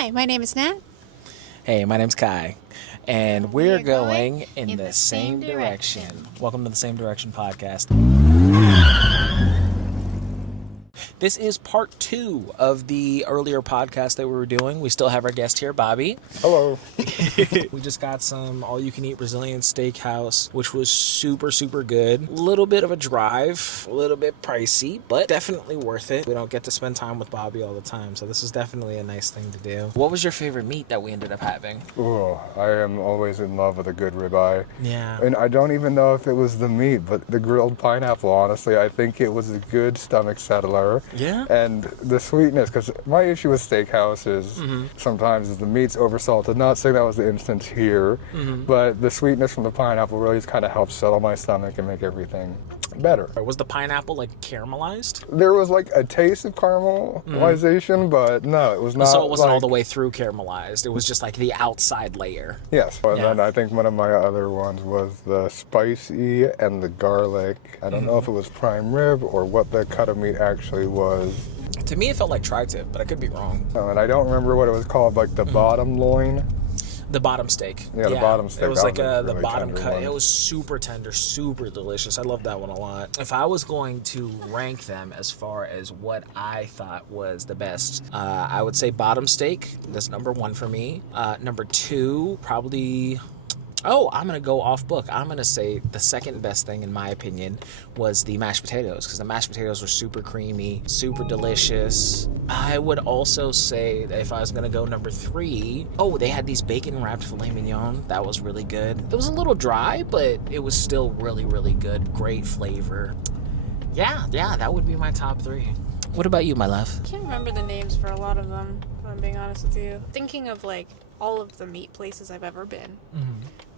Hi, my name is Nat. Hey, my name's Kye, and we're going in the same direction. Welcome to the Same Direction podcast. This is part 2 of the earlier podcast that we were doing. We still have our guest here, Bobby. Hello. We just got some all-you-can-eat Brazilian steakhouse, which was super, super good. A little bit of a drive, a little bit pricey, but definitely worth it. We don't get to spend time with Bobby all the time, so this is definitely a nice thing to do. What was your favorite meat that we ended up having? Oh, I am always in love with a good ribeye. Yeah. And I don't even know if it was the meat, but the grilled pineapple, honestly, I think it was a good stomach settler. Yeah? And the sweetness, because my issue with steakhouse is sometimes is the meat's oversalted. Not saying that was the instance here, but the sweetness from the pineapple really just kind of helps settle my stomach and make everything better. Was the pineapple like caramelized? There was like a taste of caramelization, but no, it was not. So it wasn't like, all the way through caramelized. It was just like the outside layer. Yes. And Yeah. then I think one of my other ones was the spicy and the garlic. I don't know if it was prime rib or what the cut of meat actually was. To me, it felt like tri-tip, but I could be wrong. And I don't remember what it was called, like the bottom loin. The bottom steak. Yeah, the bottom steak. It was That like was a the really bottom tender cut. one. It was super tender, super delicious. I love that one a lot. If I was going to rank them as far as what I thought was the best, I would say bottom steak. That's number 1 for me. Number 2, probably... Oh, I'm going to go off book. I'm going to say the second best thing, in my opinion, was the mashed potatoes, because the mashed potatoes were super creamy, super delicious. I would also say that if I was going to go number 3, they had these bacon-wrapped filet mignon. That was really good. It was a little dry, but it was still really, really good. Great flavor. Yeah, that would be my top 3. What about you, my love? I can't remember the names for a lot of them, if I'm being honest with you. Thinking of like all of the meat places I've ever been,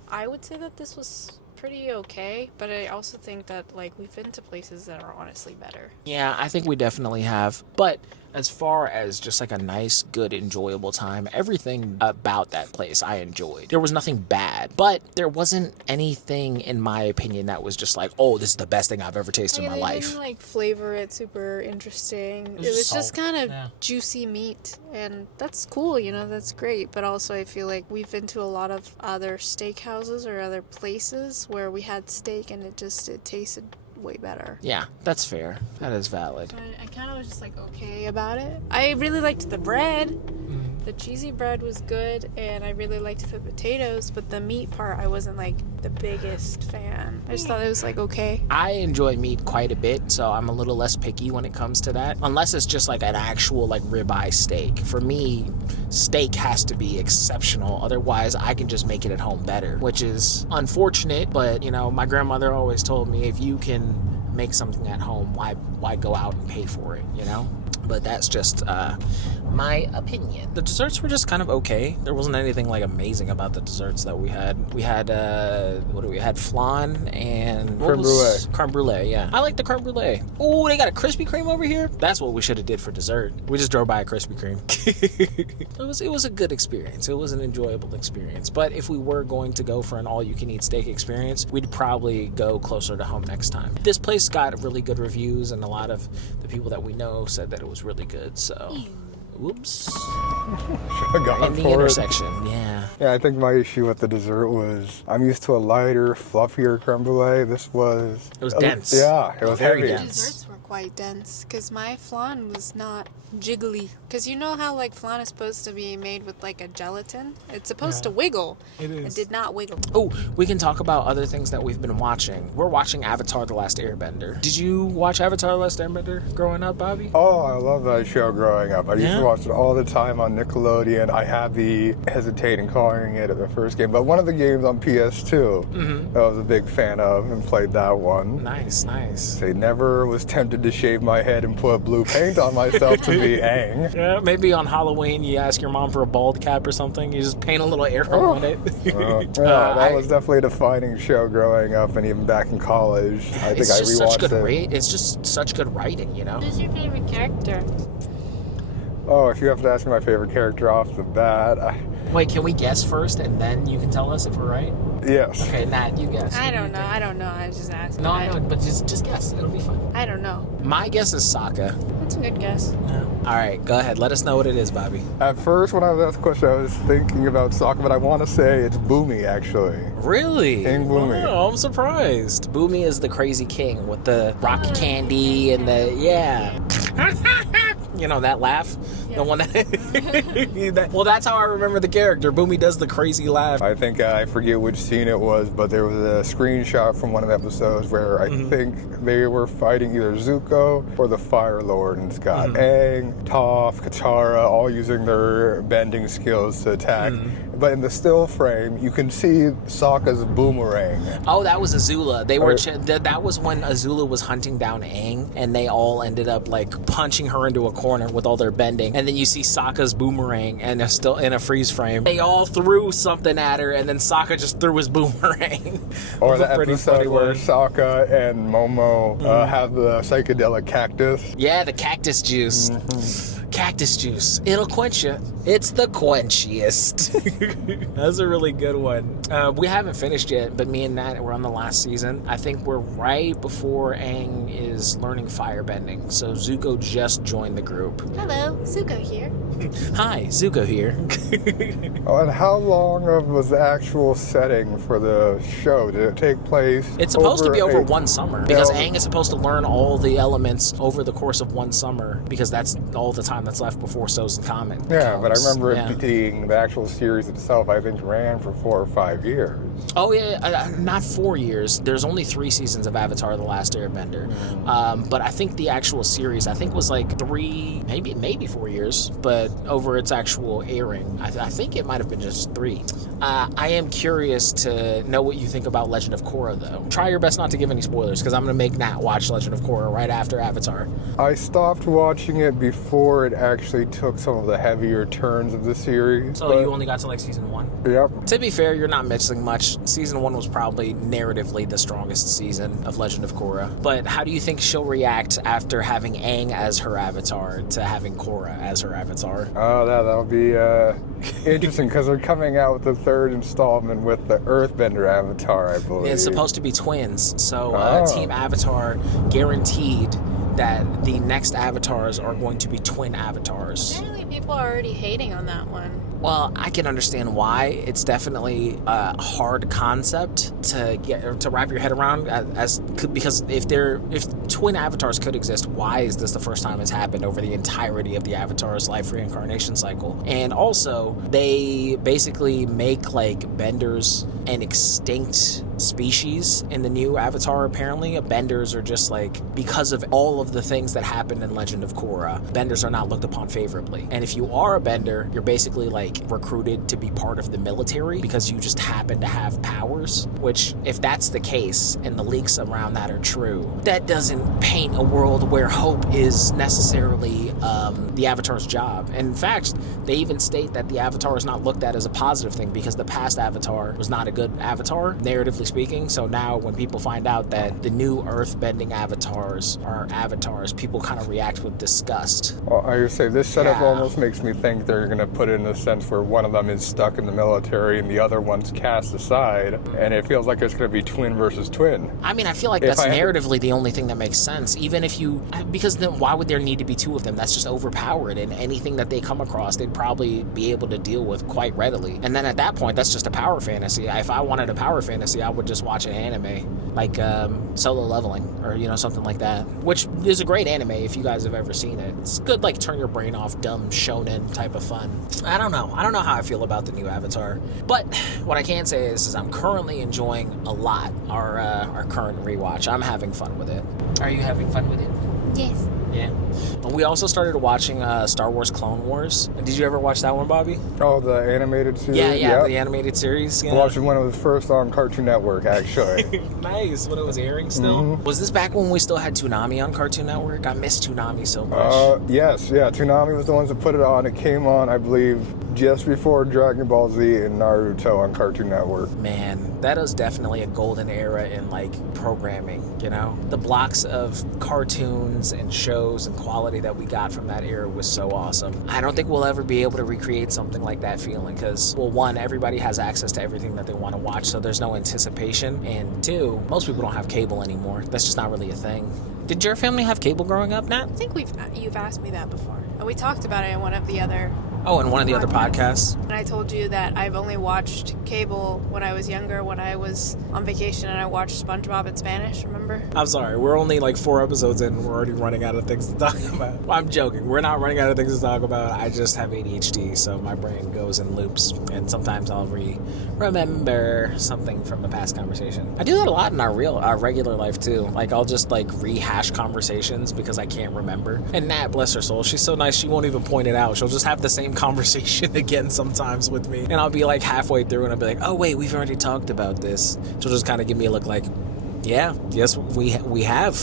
I would say that this was pretty okay, but I also think that like we've been to places that are honestly better. Yeah, I think we definitely have. But as far as just like a nice, good, enjoyable time, everything about that place I enjoyed. There was nothing bad, but there wasn't anything, in my opinion, that was just like, oh, this is the best thing I've ever tasted in my life. Didn't like flavor it super interesting. It was just kind of juicy meat, and that's cool, that's great. But also I feel like we've been to a lot of other steakhouses or other places where we had steak and it tasted way better. Yeah, that's fair. That is valid. So I kind of was just like okay about it. I really liked the bread. The cheesy bread was good, and I really liked the potatoes, but the meat part I wasn't like the biggest fan. I just thought it was like okay. I enjoy meat quite a bit, so I'm a little less picky when it comes to that. Unless it's just like an actual like ribeye steak. For me, steak has to be exceptional. Otherwise, I can just make it at home better, which is unfortunate, but my grandmother always told me if you can make something at home, why go out and pay for it, But that's just my opinion. The desserts were just kind of okay. There wasn't anything like amazing about the desserts that we had. We had we had flan and creme brulee. Yeah, I like the creme brulee. Oh, they got a Krispy Kreme over here. That's what we should have did for dessert. We just drove by a Krispy Kreme. It was a good experience. It was an enjoyable experience. But if we were going to go for an all-you-can-eat steak experience, we'd probably go closer to home next time. This place got really good reviews, and a lot of the people that we know said that it was really good. So, whoops. In the intersection, yeah. Yeah, I think my issue with the dessert was I'm used to a lighter, fluffier creme brulee. This was... It was dense. Yeah, it was Very heavy. dense. Desserts were quite dense, because my flan was not jiggly. Because you know how like flan is supposed to be made with like a gelatin? It's supposed to wiggle. It is. It did not wiggle. Oh, we can talk about other things that we've been watching. We're watching Avatar: The Last Airbender. Did you watch Avatar: The Last Airbender growing up, Bobby? Oh, I love that show growing up. I used to watch it all the time on Nickelodeon. I had the hesitating calling it the first game, but one of the games on PS2 I was a big fan of and played that one. Nice. I never was tempted to shave my head and put blue paint on myself to be Aang. Yeah, maybe on Halloween you ask your mom for a bald cap or something. You just paint a little arrow on it. That was definitely a defining show growing up, and even back in college. I think I rewatched it. It's just such good writing, Who's your favorite character? Oh, if you have to ask me my favorite character off the bat, Wait, can we guess first and then you can tell us if we're right? yes. Okay, Nat, you guess. I don't know. I was just asking. No, I know, but just guess. It'll be fun. I don't know. My guess is Sokka. That's a good guess. Yeah. All right, go ahead. Let us know what it is, Bobby. At first, when I was asked the question, I was thinking about Sokka, but I want to say it's Boomy, actually. Really? King Boomy. Oh, I'm surprised. Boomy is the crazy king with the rock candy and the, yeah. You know, that laugh? Yeah. The one that... Well, that's how I remember the character. Boomy does the crazy laugh. I think I forget which scene it was, but there was a screenshot from one of the episodes where I think they were fighting either Zuko or the Fire Lord, and it's got Aang, Toph, Katara all using their bending skills to attack. But in the still frame, you can see Sokka's boomerang. Oh, that was Azula. They were that was when Azula was hunting down Aang, and they all ended up like punching her into a corner with all their bending. And then you see Sokka's boomerang, and they're still in a freeze frame. They all threw something at her, and then Sokka just threw his boomerang. Or the episode where Sokka and Momo have the psychedelic cactus. Yeah, the cactus juice. Cactus juice. It'll quench you. It's the quenchiest. That's a really good one. We haven't finished yet, but me and Nat were on the last season. I think we're right before Aang is learning firebending. So Zuko just joined the group. Hello, Zuko here. Hi, Zuko here. Oh, and how long was the actual setting for the show? Did it take place? It's supposed to be over a- one summer because Aang is supposed to learn all the elements over the course of one summer because that's all the time that's left before Sozin Comet. Yeah, but I remember Yeah. it being the actual series itself, I think, ran for 4 or 5 years. Oh yeah, not 4 years. There's only 3 seasons of Avatar: The Last Airbender, but I think the actual series, I think, was like 3, maybe 4 years. But over its actual airing, I think it might have been just 3. I am curious to know what you think about Legend of Korra, though. Try your best not to give any spoilers, because I'm gonna make Nat watch Legend of Korra right after Avatar. I stopped watching it before it actually took some of the heavier turns of the series. So you only got to like season 1. Yep. To be fair, you're not missing much. Season 1 was probably narratively the strongest season of Legend of Korra. But how do you think she'll react after having Aang as her avatar to having Korra as her avatar? Oh, that'll be interesting because they're coming out with the 3rd installment with the Earthbender avatar, I believe. It's supposed to be twins. So Oh. Team Avatar guaranteed that the next avatars are going to be twin avatars. Apparently people are already hating on that one. Well, I can understand why. It's definitely a hard concept to wrap your head around, because if twin avatars could exist, why is this the first time it's happened over the entirety of the avatar's life reincarnation cycle? And also, they basically make like benders an extinct species in the new Avatar. Apparently, benders are just like, because of all of the things that happened in Legend of Korra, benders are not looked upon favorably. And if you are a bender, you're basically like recruited to be part of the military because you just happen to have powers, which, if that's the case and the leaks around that are true, that doesn't paint a world where hope is necessarily the Avatar's job. And in fact, they even state that the Avatar is not looked at as a positive thing because the past Avatar was not a good Avatar, narratively speaking. So now when people find out that the new earth-bending avatars are avatars, people kind of react with disgust. Well, I would say this setup Yeah. almost makes me think they're going to put it in a sense where one of them is stuck in the military and the other one's cast aside, and it feels like it's going to be twin versus twin. I mean, I feel like If that's I had to- narratively the only thing that makes sense. Even if because then why would there need to be 2 of them? That's just overpowered, and anything that they come across, they'd probably be able to deal with quite readily. And then at that point, that's just a power fantasy. If I wanted a power fantasy, I would just watch an anime like Solo Leveling or something like that, which is a great anime if you guys have ever seen it. It's good, like turn your brain off, dumb shonen type of fun. I don't know how I feel about the new Avatar, but what I can say is I'm currently enjoying a lot our current rewatch. I'm having fun with it. Are you having fun with it? Yes. Yeah. We also started watching Star Wars Clone Wars. Did you ever watch that one, Bobby? Oh, the animated series? Yeah, Yep. the animated series. I Yeah. watched it when it was first on Cartoon Network, actually. Nice, when it was airing still. Mhm. Was this back when we still had Toonami on Cartoon Network? I miss Toonami so much. Yes, yeah. Toonami was the ones that put it on. It came on, I believe, just before Dragon Ball Z and Naruto on Cartoon Network. Man, that is definitely a golden era in like programming, The blocks of cartoons and shows and quality that we got from that era was so awesome. I don't think we'll ever be able to recreate something like that feeling because, well, one, everybody has access to everything that they want to watch, so there's no anticipation, and two, most people don't have cable anymore. That's just not really a thing. Did your family have cable growing up, Nat? I think you've asked me that before. And we talked about it in one of the other other podcasts. And I told you that I've only watched cable when I was younger, when I was on vacation and I watched SpongeBob in Spanish, remember? I'm sorry, we're only like 4 episodes in and we're already running out of things to talk about. Well, I'm joking. We're not running out of things to talk about. I just have ADHD, so my brain goes in loops. And sometimes I'll remember something from the past conversation. I do that a lot in our regular life too. Like I'll just like rehash conversations because I can't remember. And Nat, bless her soul, she's so nice she won't even point it out. She'll just have the same conversation again sometimes with me. And I'll be like halfway through and I'll be like, oh wait, we've already talked about this. She'll just kind of give me a look like, yes, we have.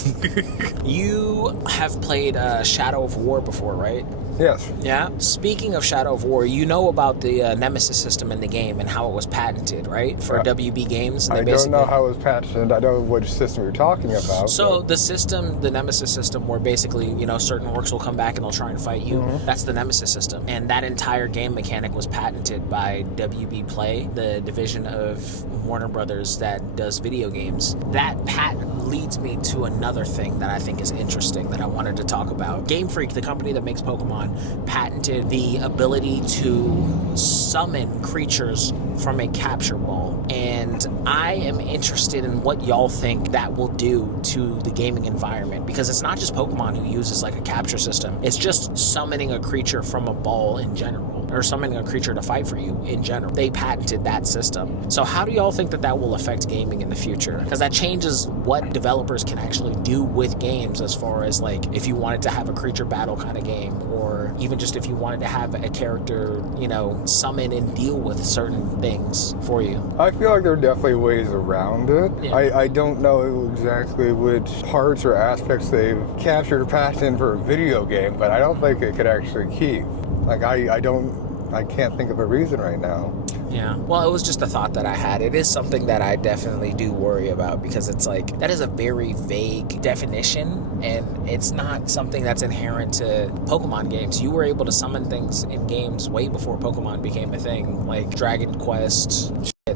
You have played Shadow of War before, right? Yes. Yeah? Speaking of Shadow of War, you know about the Nemesis system in the game and how it was patented, right? For WB Games. I don't know how it was patented. I know which system you're talking about. So the system, the Nemesis system, where basically, certain orcs will come back and they'll try and fight you, that's the Nemesis system. And that entire game mechanic was patented by WB Play, the division of Warner Brothers that does video games. That patent leads me to another thing that I think is interesting that I wanted to talk about. Game Freak, the company that makes Pokemon, patented the ability to summon creatures from a capture ball. And I am interested in what y'all think that will do to the gaming environment, because it's not just Pokemon who uses like a capture system. It's just summoning a creature from a ball in general, or summoning a creature to fight for you in general. They patented that system. So how do y'all think that will affect gaming in the future? Because that changes what developers can actually do with games, as far as like if you wanted to have a creature battle kind of game, or even just if you wanted to have a character, summon and deal with certain things for you. I feel like there are definitely ways around it. Yeah. I don't know exactly which parts or aspects they've captured or patented for a video game, but I don't think it could actually keep. Like I can't think of a reason right now. Yeah. Well, it was just a thought that I had. It is something that I definitely do worry about, because it's like, that is a very vague definition, and it's not something that's inherent to Pokemon games. You were able to summon things in games way before Pokemon became a thing, like Dragon Quest.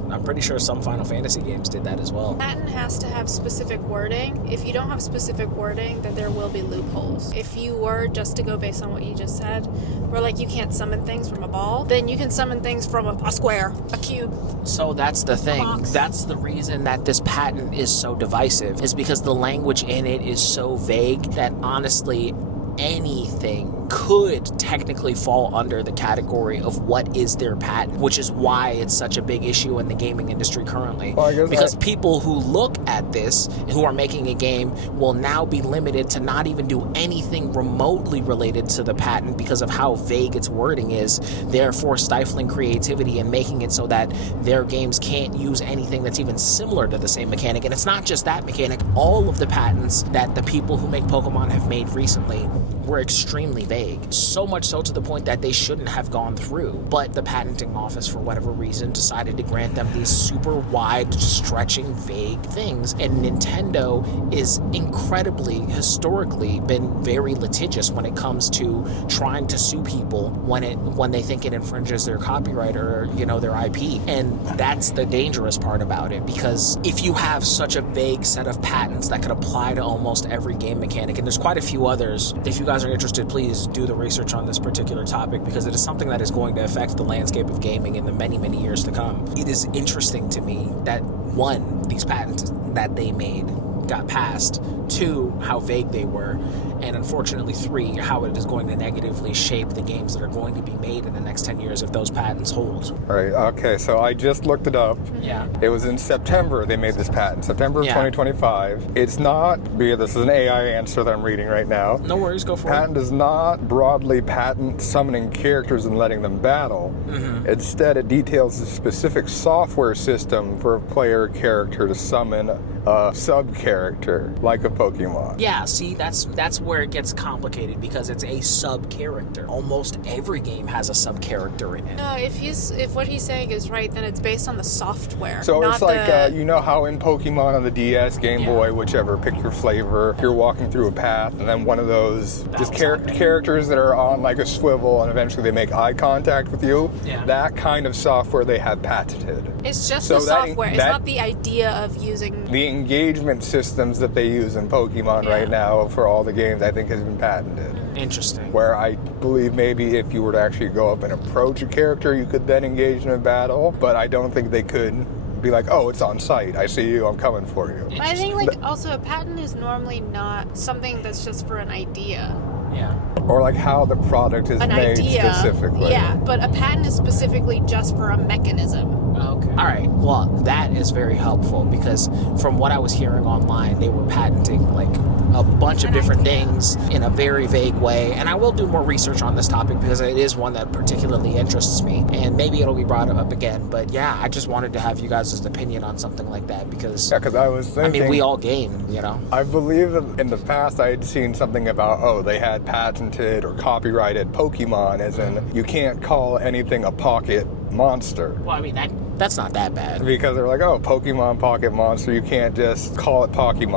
I'm pretty sure some Final Fantasy games did that as well. Patent has to have specific wording. If you don't have specific wording, then there will be loopholes. If you were just to go based on what you just said, where like you can't summon things from a ball, then you can summon things from a square, a cube. So that's the thing. That's the reason that this patent is so divisive, is because the language in it is so vague that honestly anything could technically fall under the category of what is their patent, which is why it's such a big issue in the gaming industry currently. Because people who look at this, who are making a game, will now be limited to not even do anything remotely related to the patent because of how vague its wording is, therefore stifling creativity and making it so that their games can't use anything that's even similar to the same mechanic. And it's not just that mechanic. All of the patents that the people who make Pokemon have made recently were extremely vague. So much so to the point that they shouldn't have gone through. But the patenting office, for whatever reason, decided to grant them these super wide, stretching, vague things. And Nintendo is incredibly, historically, been very litigious when it comes to trying to sue people when they think it infringes their copyright or, their IP. And that's the dangerous part about it, because if you have such a vague set of patents that could apply to almost every game mechanic, and there's quite a few others, if you guys are interested, please do the research on this particular topic, because it is something that is going to affect the landscape of gaming in the many, many years to come. It is interesting to me that, one, these patents that they made got passed, two, how vague they were, and unfortunately, three, how it is going to negatively shape the games that are going to be made in the next 10 years if those patents hold. All right, okay, so I just looked it up. Yeah. It was in September they made this patent, September of 2025. It's not, this is an AI answer that I'm reading right now. No worries, go for it. Patent does not broadly patent summoning characters and letting them battle. Mm-hmm. Instead, it details a specific software system for a player character to summon a sub-character, like a Pokemon. Yeah, see, that's where where it gets complicated because it's a sub-character. Almost every game has a sub-character in it. No, if what he's saying is right, then it's based on the software. So not it's like, you know how in Pokemon on the DS, Game Boy, whichever, pick your flavor, you're walking through a path, and then one of those just characters that are on like a swivel, and eventually they make eye contact with you. Yeah. That kind of software they have patented. It's just So the software. It's not the idea of using... The engagement systems that they use in Pokemon right now for all the games, I think, has been patented. Interesting. Where I believe maybe if you were to actually go up and approach a character, you could then engage in a battle, but I don't think they could be like, oh, it's on site. I see you. I'm coming for you. I think, like, also a patent is normally not something that's just for an idea. Yeah. Or like how the product is made specifically. Yeah, but a patent is specifically just for a mechanism. Okay. All right. Well, that is very helpful because from what I was hearing online, they were patenting like a bunch of different things in a very vague way. And I will do more research on this topic because it is one that particularly interests me. And maybe it'll be brought up again. But yeah, I just wanted to have you guys' opinion on something like that because... Yeah, because I was thinking... I mean, we all game, you know? I believe that in the past I had seen something about, oh, they had patented or copyrighted Pokemon, as in you can't call anything a pocket monster. Well, I mean, that's not that bad. Because they're like, oh, Pokemon Pocket Monster, you can't just call it Pocket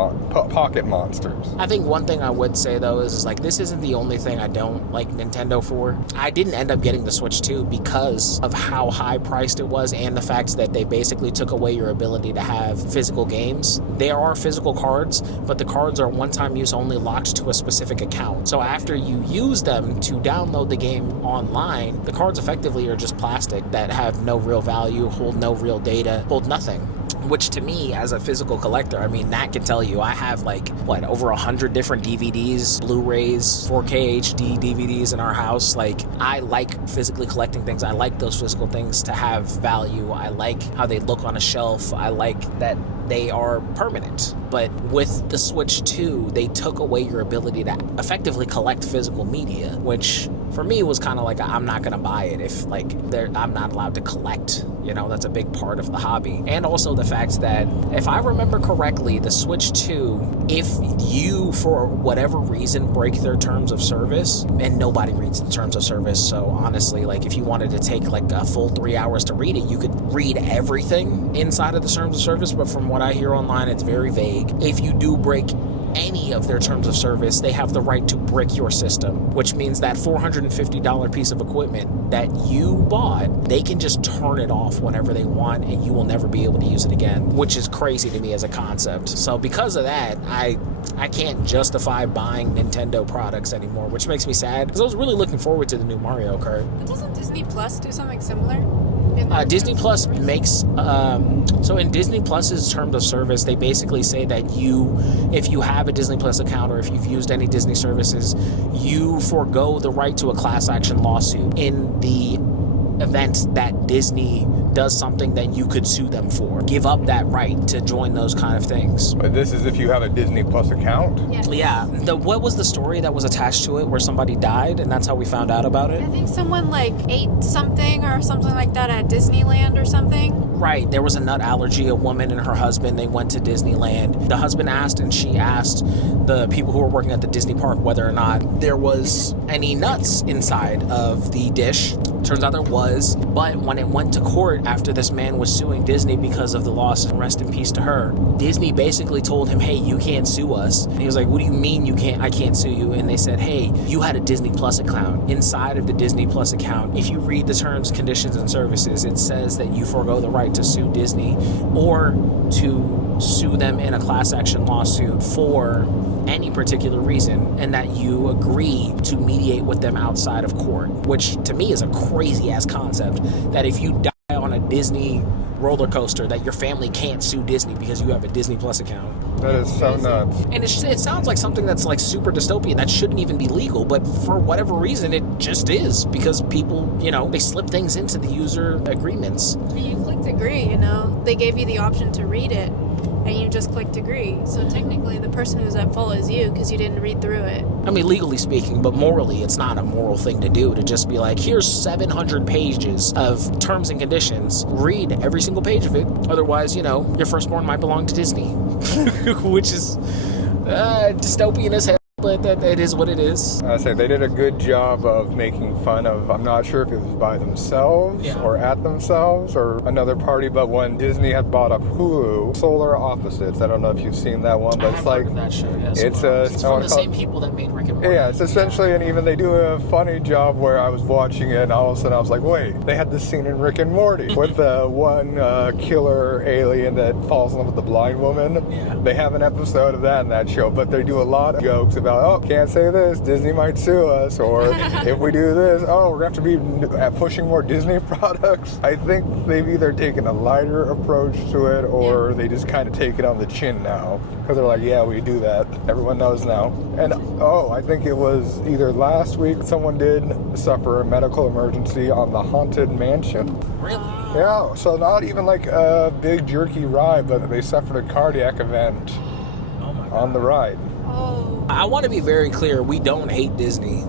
Monsters. I think one thing I would say, though, is like, this isn't the only thing I don't like Nintendo for. I didn't end up getting the Switch 2 because of how high-priced it was and the fact that they basically took away your ability to have physical games. There are physical cards, but the cards are one-time use only locked to a specific account. So after you use them to download the game online, the cards effectively are just plastic that have no real value, hold no real data, hold nothing. Which to me, as a physical collector, I mean, Nat can tell you, I have like, over 100 different DVDs, Blu-rays, 4K HD DVDs in our house. Like, I like physically collecting things. I like those physical things to have value. I like how they look on a shelf. I like that they are permanent. But with the Switch 2, they took away your ability to effectively collect physical media, which for me was kind of like, I'm not going to buy it if like I'm not allowed to collect. You know, that's a big part of the hobby. And also the fact that, if I remember correctly, the Switch 2, if you, for whatever reason, break their terms of service, and nobody reads the terms of service, so honestly, like, if you wanted to take like a full 3 hours to read it, you could read everything inside of the terms of service, but from what I hear online, it's very vague. If you do break any of their terms of service, they have the right to brick your system, which means that $450 piece of equipment that you bought, they can just turn it off whenever they want and you will never be able to use it again, which is crazy to me as a concept. So because of that, I can't justify buying Nintendo products anymore, which makes me sad because I was really looking forward to the new Mario Kart. But doesn't Disney Plus do something similar? Disney Plus makes, so in Disney Plus's terms of service, they basically say that if you have a Disney Plus account or if you've used any Disney services, you forego the right to a class action lawsuit in the event that Disney does something that you could sue them for. Give up that right to join those kind of things. But this is if you have a Disney Plus account? Yes. Yeah. What was the story that was attached to it where somebody died and that's how we found out about it? I think someone like ate something or something like that at Disneyland or something. Right. There was a nut allergy. A woman and her husband, they went to Disneyland. The husband asked and she asked the people who were working at the Disney park whether or not there was any nuts inside of the dish. Turns out there was, but when it went to court after this man was suing Disney because of the loss, and rest in peace to her, Disney basically told him, hey, you can't sue us. And he was like, what do you mean I can't sue you? And they said, hey, you had a Disney Plus account. Inside of the Disney Plus account, if you read the terms, conditions, and services, it says that you forego the right to sue Disney or to sue them in a class action lawsuit for any particular reason, and that you agree to mediate with them outside of court, which to me is a crazy ass concept, that if you die on a Disney roller coaster, that your family can't sue Disney because you have a Disney Plus account. That is so nuts. And it sounds like something that's like super dystopian that shouldn't even be legal, but for whatever reason it just is, because people, they slip things into the user agreements. You clicked agree, they gave you the option to read it and you just clicked agree. So technically the person who's at fault is you because you didn't read through it. I mean, legally speaking, but morally, it's not a moral thing to do to just be like, here's 700 pages of terms and conditions. Read every single page of it. Otherwise, your firstborn might belong to Disney, which is dystopian as hell. but it is what it is. I say they did a good job of making fun of, I'm not sure if it was by themselves or at themselves or another party, but when Disney had bought up Hulu, Solar Opposites, I don't know if you've seen that one, but it's like that show. Yeah, it's from the same people that made Rick and Morty. Yeah, it's essentially, and even they do a funny job where I was watching it and all of a sudden I was like, wait, they had this scene in Rick and Morty with the one killer alien that falls in love with the blind woman. Yeah. They have an episode of that in that show, but they do a lot of jokes about, oh, can't say this, Disney might sue us, or if we do this, oh, we're going to have to be pushing more Disney products. I think they've either taken a lighter approach to it or they just kind of take it on the chin now. Because they're like, yeah, we do that. Everyone knows now. And, I think it was either last week someone did suffer a medical emergency on the Haunted Mansion. Really? Yeah, so not even like a big jerky ride, but they suffered a cardiac event on the ride. Oh. I want to be very clear, we don't hate Disney.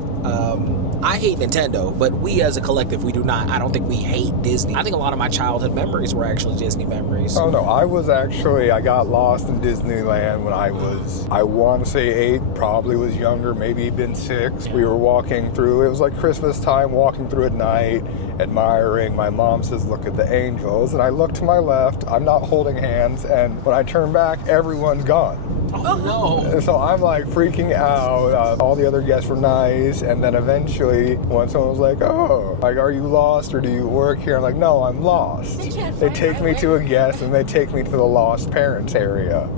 I hate Nintendo, but we as a collective, we do not. I don't think we hate Disney. I think a lot of my childhood memories were actually Disney memories. Oh no, I got lost in Disneyland when I want to say 8, probably was younger, maybe been 6. We were walking through, it was like Christmas time, walking through at night, admiring. My mom says, look at the angels, and I look to my left, I'm not holding hands, and when I turn back, everyone's gone. Oh no. So I'm like freaking out. All the other guests were nice, and then eventually when someone was like, oh, like, are you lost or do you work here? I'm like, no, I'm lost. They take me to a guest and they take me to the lost parents area.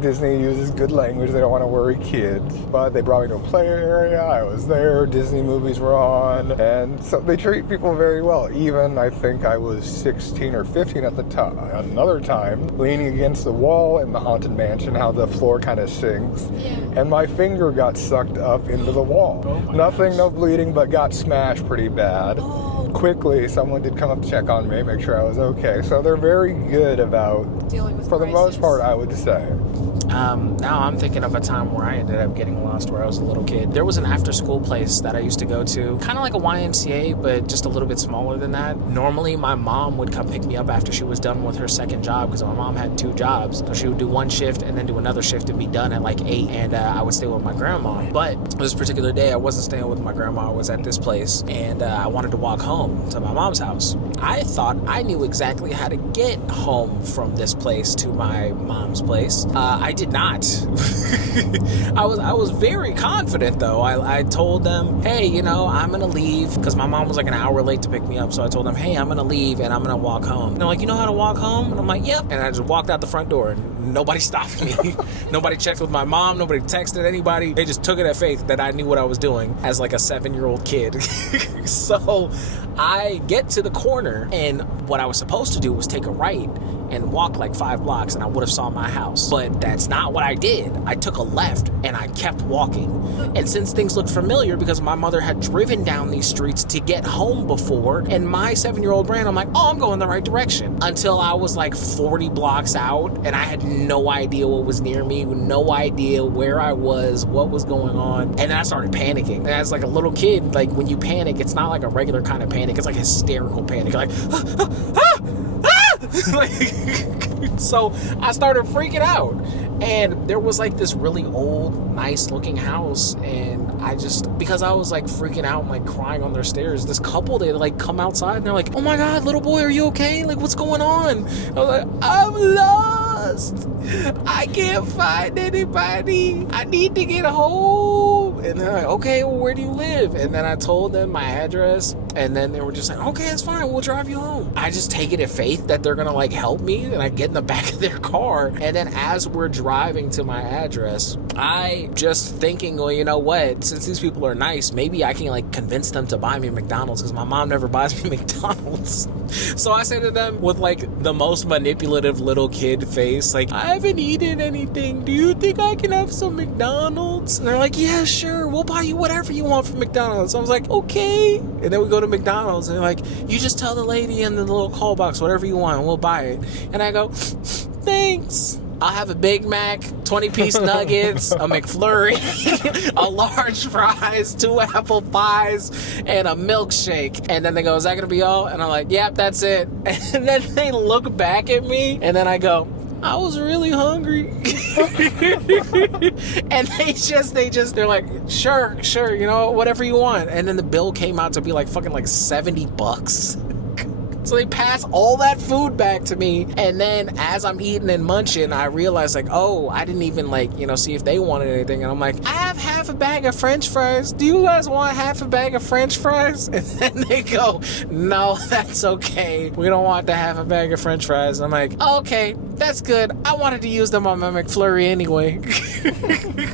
Disney uses good language, they don't want to worry kids. But they brought me to a play area, I was there, Disney movies were on, and so they treat people very well. Even I think I was 16 or 15 at the time. Another time, leaning against the wall in the Haunted Mansion, how the floor kind of sinks, and my finger got sucked up into the wall. Nothing, no bleeding, but got smashed pretty bad. Quickly, someone did come up to check on me, make sure I was okay. So they're very good about Dealing with for the crisis. most part, I would say. Now I'm thinking of a time where I ended up getting lost where I was a little kid. There was an after-school place that I used to go to, kind of like a YMCA, but just a little bit smaller than that. Normally, my mom would come pick me up after she was done with her second job, because my mom had 2 jobs. So she would do one shift and then do another shift and be done at like 8, and I would stay with my grandma. But this particular day, I wasn't staying with my grandma. I was at this place, and I wanted to walk home to my mom's house. I thought I knew exactly how to get home from this place to my mom's place. I did not. I was very confident though. I told them, hey, I'm gonna leave, because my mom was like an hour late to pick me up. So I told them, hey, I'm gonna leave and I'm gonna walk home. And they're like, you know how to walk home? And I'm like, yep. And I just walked out the front door and nobody stopped me. Nobody checked with my mom. Nobody texted anybody. They just took it at faith that I knew what I was doing as like a 7-year-old kid. So I get to the corner, and what I was supposed to do was take a right and walk like 5 blocks and I would have saw my house. But that's not what I did. I took a left and I kept walking. And since things looked familiar because my mother had driven down these streets to get home before, and my 7-year-old brain, I'm like, oh, I'm going the right direction. Until I was like 40 blocks out and I had no idea what was near me, no idea where I was, what was going on. And then I started panicking. And as like a little kid, like when you panic, it's not like a regular kind of panic. It's like hysterical panic. Like, like, so I started freaking out, and there was like this really old, nice looking house, and I just, because I was like freaking out and like crying on their stairs, this couple, they like come outside and they're like, oh my God, little boy, are you okay? Like, what's going on? I was like, I'm lost. I can't find anybody. I need to get home. And they're like, okay, well, where do you live? And then I told them my address, and then they were just like, okay, it's fine, we'll drive you home. I just take it at faith that they're gonna like help me, and I get in the back of their car, and then as we're driving to my address, I just thinking, well, you know what, since these people are nice, maybe I can like convince them to buy me McDonald's, because my mom never buys me McDonald's. So I say to them with like the most manipulative little kid face, like, I haven't eaten anything, do you think I can have some McDonald's? And they're like, yeah, sure, we'll buy you whatever you want from McDonald's. So I was like, okay. And then we go to McDonald's, and they're like, you just tell the lady in the little call box whatever you want and we'll buy it. And I go, thanks. I'll have a Big Mac, 20-piece nuggets, a McFlurry, a large fries, 2 apple pies, and a milkshake. And then they go, is that going to be all? And I'm like, yep, that's it. And then they look back at me, and then I go, I was really hungry. And they're like, sure, you know, whatever you want. And then the bill came out to be like fucking like $70. So they pass all that food back to me, and then as I'm eating and munching, I realize like, oh, I didn't even like, you know, see if they wanted anything, and I'm like, I have half a bag of French fries. Do you guys want half a bag of French fries? And then they go, no, that's okay. We don't want to have a bag of French fries. And I'm like, okay, that's good. I wanted to use them on my McFlurry anyway.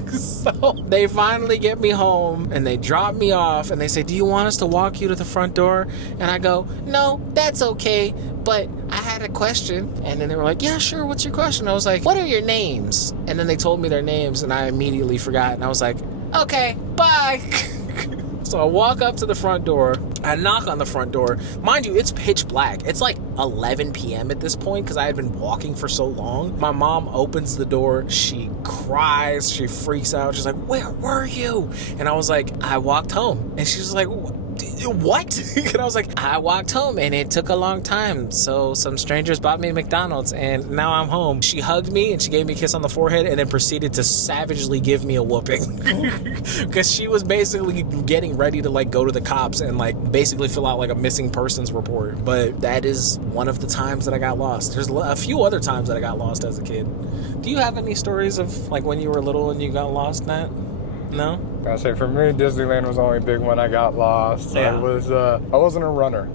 So they finally get me home, and they drop me off, and they say, do you want us to walk you to the front door? And I go, no, that's okay, but I had a question. And then they were like, yeah, sure, what's your question? I was like, what are your names? And then they told me their names, and I immediately forgot, and I was like, okay, bye. So I walk up to the front door, I knock on the front door. Mind you, it's pitch black. It's like 11 p.m. at this point because I had been walking for so long. My mom opens the door, she cries, she freaks out, she's like, where were you? And I was like, I walked home. And she's like, what? And I was like, I walked home and it took a long time, so some strangers bought me McDonald's and now I'm home. She hugged me and she gave me a kiss on the forehead and then proceeded to savagely give me a whooping because she was basically getting ready to like go to the cops and like basically fill out like a missing persons report. But that is one of the times that I got lost. There's a few other times that I got lost as a kid. Do you have any stories of like when you were little and you got lost, Nat? No? I say for me, Disneyland was only big when I got lost. Yeah. I wasn't a runner.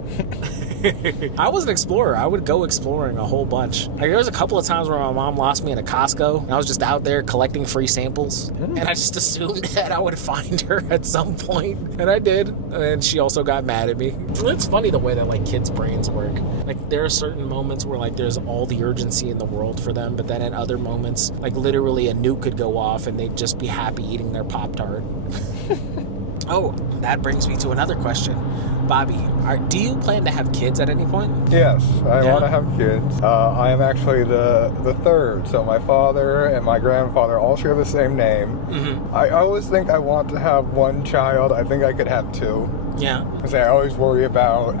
I was an explorer. I would go exploring a whole bunch. Like there was a couple of times where my mom lost me in a Costco and I was just out there collecting free samples and I just assumed that I would find her at some point, and I did, and she also got mad at me. It's funny the way that like kids' brains work. Like there are certain moments where like there's all the urgency in the world for them, but then at other moments like literally a nuke could go off and they'd just be happy eating their Pop-Tart. Oh, that brings me to another question. Bobby, do you plan to have kids at any point? Yes, I want to have kids. I am actually the third, so my father and my grandfather all share the same name. Mm-hmm. I always think I want to have one child. I think I could have two. Yeah. Because I always worry about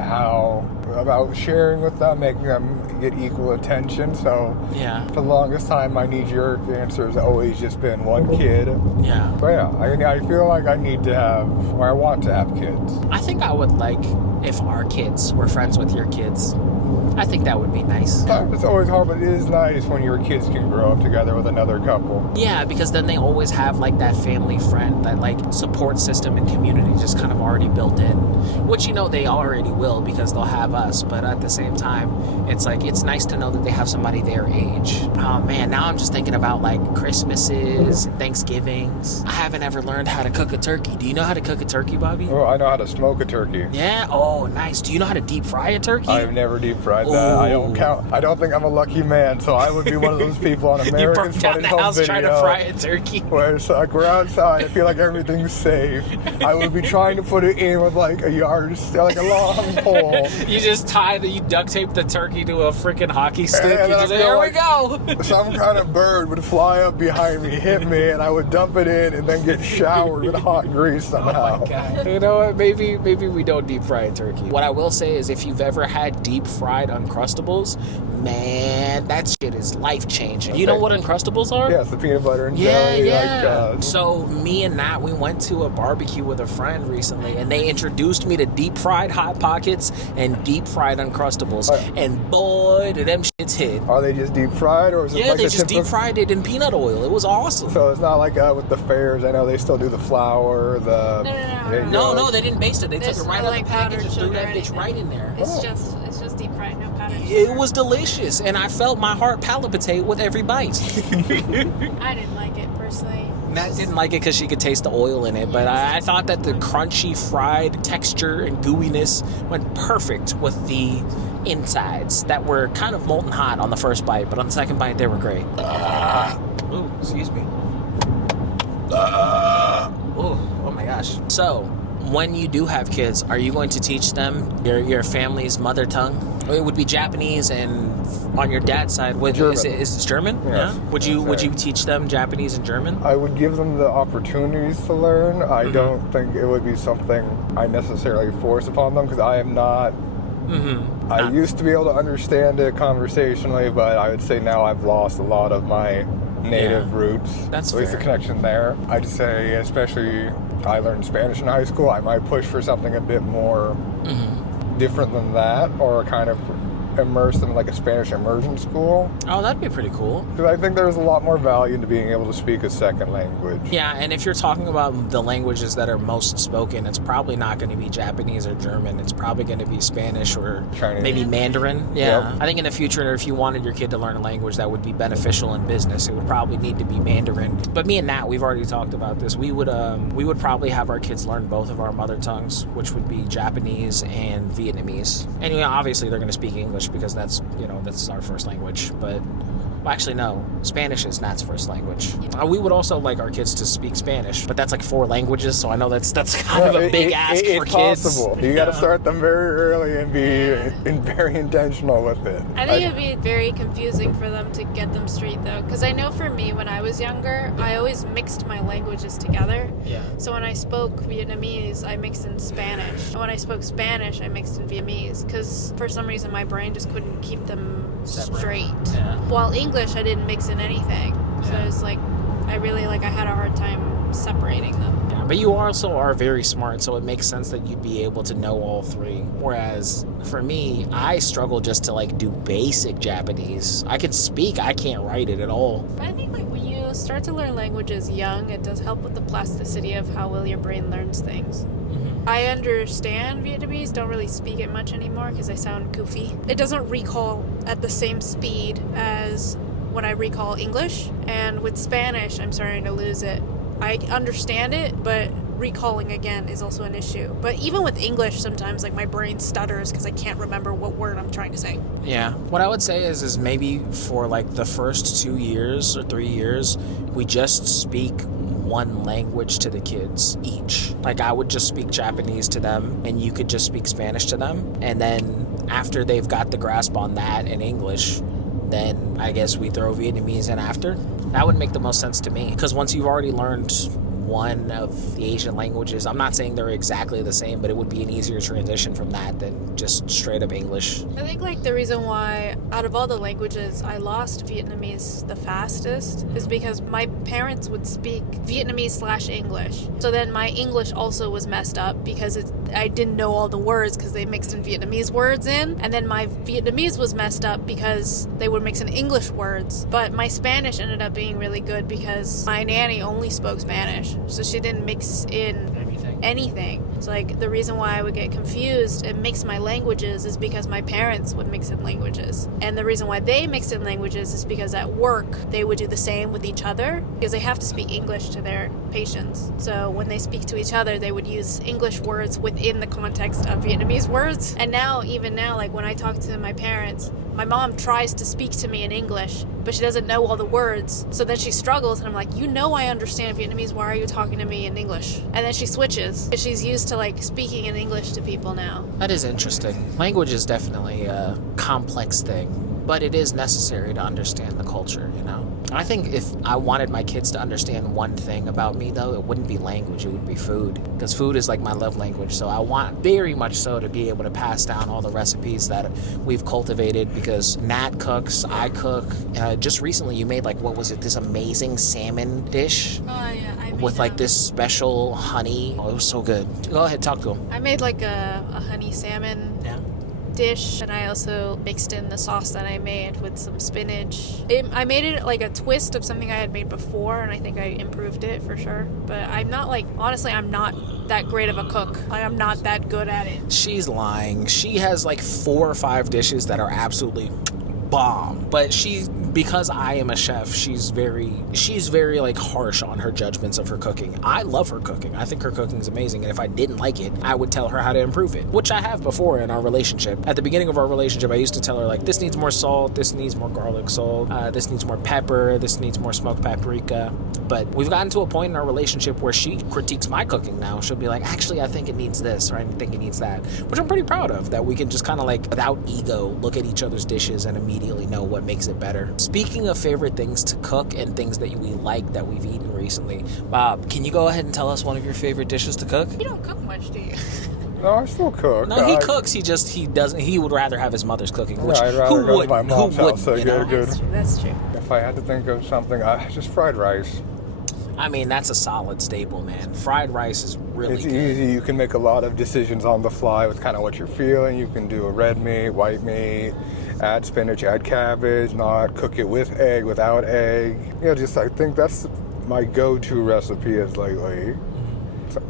sharing with them, making them get equal attention. So yeah, for the longest time, my knee-jerk answer has always just been one kid. Yeah. But yeah, I feel like I need to have, or I want to have kids. I think I would like if our kids were friends with your kids. I think that would be nice. It's always hard, but it is nice when your kids can grow up together with another couple. Yeah, because then they always have like that family friend, that like support system and community just kind of already built in, which you know they already will because they'll have us, but at the same time it's like it's nice to know that they have somebody their age. Oh man, now I'm just thinking about like Christmases and Thanksgivings. I haven't ever learned how to cook a turkey. Do you know how to cook a turkey, Bobby? Oh, I know how to smoke a turkey. Yeah? Oh, nice. Do you know how to deep fry a turkey? I've never deep fried that. I don't count. I don't think I'm a lucky man, so I would be one of those people on American You burnt down the house video trying to fry a turkey. Where it's like we're outside, I feel like everything's safe. I would be trying to put it in with like a like a long pole. You duct tape the turkey to a freaking hockey stick. And there we go. Some kind of bird would fly up behind me, hit me, and I would dump it in and then get showered with hot grease somehow. Oh my God. You know what? Maybe we don't deep fry a turkey. What I will say is if you've ever had deep fried Uncrustables, man, that shit is life changing. You know what Uncrustables are? Yes, the peanut butter and jelly. Yeah. So me and Nat, we went to a barbecue with a friend recently, and they introduced me to deep fried Hot Pockets and deep fried Uncrustables, and boy, did them shits hit. Are they just deep fried, or is it like they just deep fried it in peanut oil? It was awesome. So it's not like with the fairs. I know they still do the flour. No, they didn't baste it. They took it right out of the package and threw that bitch right in there. It's just deep fried, no powdered sugar. It was delicious, and I felt my heart palpitate with every bite. I didn't like it personally. Nat didn't like it because she could taste the oil in it, but I thought that the crunchy fried texture and gooiness went perfect with the insides that were kind of molten hot on the first bite, but on the second bite they were great. Ooh, excuse me. Oh my gosh. So, when you do have kids, are you going to teach them your family's mother tongue? It would be Japanese, and on your dad's side, is it German? Yes. Yeah. Would you teach them Japanese and German? I would give them the opportunities to learn. I don't think it would be something I necessarily force upon them because I am not I used to be able to understand it conversationally, but I would say now I've lost a lot of my native roots. That's at least fair. the connection there. I'd say, especially I learned Spanish in high school, I might push for something a bit more different than that, or kind of immersed in like a Spanish immersion school. Oh, that'd be pretty cool. Because I think there's a lot more value to being able to speak a second language. Yeah, and if you're talking about the languages that are most spoken, it's probably not going to be Japanese or German. It's probably going to be Spanish or Chinese. maybe Mandarin. Yeah. Yep. I think in the future, if you wanted your kid to learn a language that would be beneficial in business, it would probably need to be Mandarin. But me and Nat, we've already talked about this. We would probably have our kids learn both of our mother tongues, which would be Japanese and Vietnamese. And obviously they're going to speak English because that's our first language. But well, actually, no. Spanish is Nat's first language. We would also like our kids to speak Spanish, but that's like 4 languages, so I know that's kind of a big ask for kids. It's possible. You got to start them very early and be very intentional with it. I think it'd be very confusing for them to get them straight, though, because I know for me, when I was younger, I always mixed my languages together. Yeah. So when I spoke Vietnamese, I mixed in Spanish. And when I spoke Spanish, I mixed in Vietnamese, because for some reason my brain just couldn't keep them straight. Yeah. While English, I didn't mix in anything. So it's like, I had a hard time separating them. Yeah, but you also are very smart, so it makes sense that you'd be able to know all 3. Whereas for me, I struggle just to like do basic Japanese. I can speak, I can't write it at all. But I think like when you start to learn languages young, it does help with the plasticity of how well your brain learns things. I understand Vietnamese, don't really speak it much anymore because I sound goofy. It doesn't recall at the same speed as when I recall English, and with Spanish, I'm starting to lose it. I understand it, but recalling again is also an issue. But even with English, sometimes like my brain stutters because I can't remember what word I'm trying to say. Yeah. What I would say is maybe for like the first 2 years or 3 years, we just speak one language to the kids each. Like I would just speak Japanese to them and you could just speak Spanish to them. And then after they've got the grasp on that in English, then I guess we throw Vietnamese in after. That would make the most sense to me. Because once you've already learned one of the Asian languages, I'm not saying they're exactly the same, but it would be an easier transition from that than just straight up English. I think like the reason why out of all the languages I lost Vietnamese the fastest is because my parents would speak Vietnamese/English. So then my English also was messed up because I didn't know all the words because they mixed in Vietnamese words in, and then my Vietnamese was messed up because they would mix in English words. But my Spanish ended up being really good because my nanny only spoke Spanish. So she didn't mix in anything. So like the reason why I would get confused and mix my languages is because my parents would mix in languages. And the reason why they mix in languages is because at work they would do the same with each other because they have to speak English to their patients. So when they speak to each other, they would use English words within the context of Vietnamese words. And even now, like when I talk to my parents, my mom tries to speak to me in English, but she doesn't know all the words. So then she struggles, and I'm like, I understand Vietnamese. Why are you talking to me in English? And then she switches. She's used to like speaking in English to people now. That is interesting. Language is definitely a complex thing, but it is necessary to understand the culture, I think if I wanted my kids to understand one thing about me, though, it wouldn't be language, it would be food. Because food is like my love language, so I want very much so to be able to pass down all the recipes that we've cultivated, because Nat cooks, I cook. Just recently you made this amazing salmon dish? Oh, yeah. With this special honey. Oh, it was so good. Go ahead, talk to him. I made like a honey salmon dish, and I also mixed in the sauce that I made with some spinach. I made it like a twist of something I had made before, and I think I improved it for sure. But I'm not honestly, I'm not that great of a cook. I'm not that good at it. She's lying. She has 4 or 5 dishes that are absolutely bomb. But because I am a chef, she's very harsh on her judgments of her cooking. I love her cooking. I think her cooking is amazing, and if I didn't like it, I would tell her how to improve it, which I have before in our relationship. At the beginning of our relationship, I used to tell her this needs more salt, this needs more garlic salt, this needs more pepper, this needs more smoked paprika. But we've gotten to a point in our relationship where she critiques my cooking now. She'll be like, actually, I think it needs this, or I think it needs that, which I'm pretty proud of, that we can just kind of without ego, look at each other's dishes and immediately know what makes it better. Speaking of favorite things to cook and things that we like that we've eaten recently, Bob, can you go ahead and tell us one of your favorite dishes to cook? You don't cook much, do you? No, I still cook. No, he cooks. He doesn't. He would rather have his mother's cooking. Which I'd rather go to my mom's house to get good. That's true. If I had to think of something, just fried rice. I mean, that's a solid staple, man. Fried rice is really It's good. easy. You can make a lot of decisions on the fly with kind of what you're feeling. You can do a red meat, white meat, add spinach, add cabbage, not cook it with egg, without egg. I think that's my go-to recipe is lately.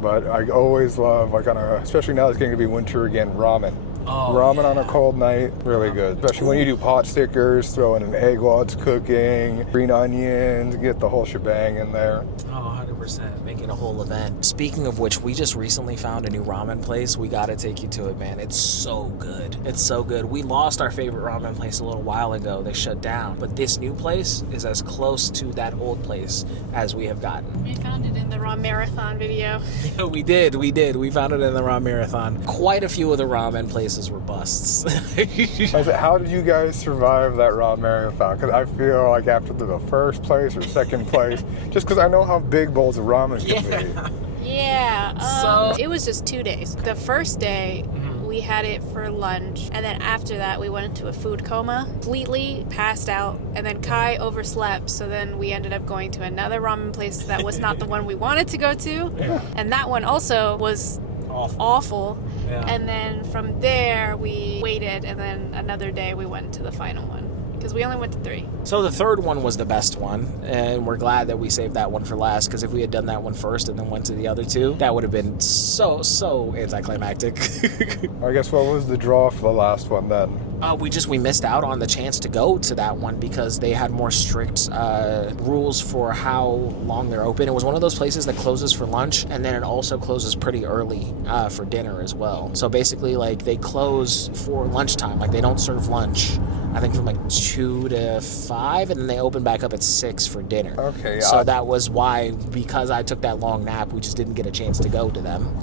But I always love, especially now it's getting to be winter again, ramen. Oh, Ramen on a cold night, really good. Especially when you do pot stickers, throw in an egg while it's cooking, green onions, get the whole shebang in there. Oh, 100%. Make it a whole event. Speaking of which, we just recently found a new ramen place. We got to take you to it, man. It's so good. It's so good. We lost our favorite ramen place a little while ago. They shut down. But this new place is as close to that old place as we have gotten. We found it in the Raw Marathon video. Yeah, we did. We found it in the Raw Marathon. Quite a few of the ramen places were busts. How did you guys survive that raw marathon? Because I feel like after the first place or second place, just because I know how big bowls of ramen can be. Yeah. So- it was just 2 days. The first day, we had it for lunch, and then after that, we went into a food coma, completely passed out, and then Kai overslept, so then we ended up going to another ramen place that was not the one we wanted to go to, and that one also was awful. Yeah. And then from there, we waited, and then another day we went to the final one. Because we only went to 3. So the third one was the best one, and we're glad that we saved that one for last, because if we had done that one first and then went to the other two, that would have been so anticlimactic. I guess what was the draw for the last one then? We missed out on the chance to go to that one because they had more strict rules for how long they're open. It was one of those places that closes for lunch, and then it also closes pretty early for dinner as well. So basically, like, they close for lunchtime. Like, they don't serve lunch, I think, from like 2 to 5, and then they open back up at 6 for dinner. Okay, yeah. So that was why, because I took that long nap, we just didn't get a chance to go to them.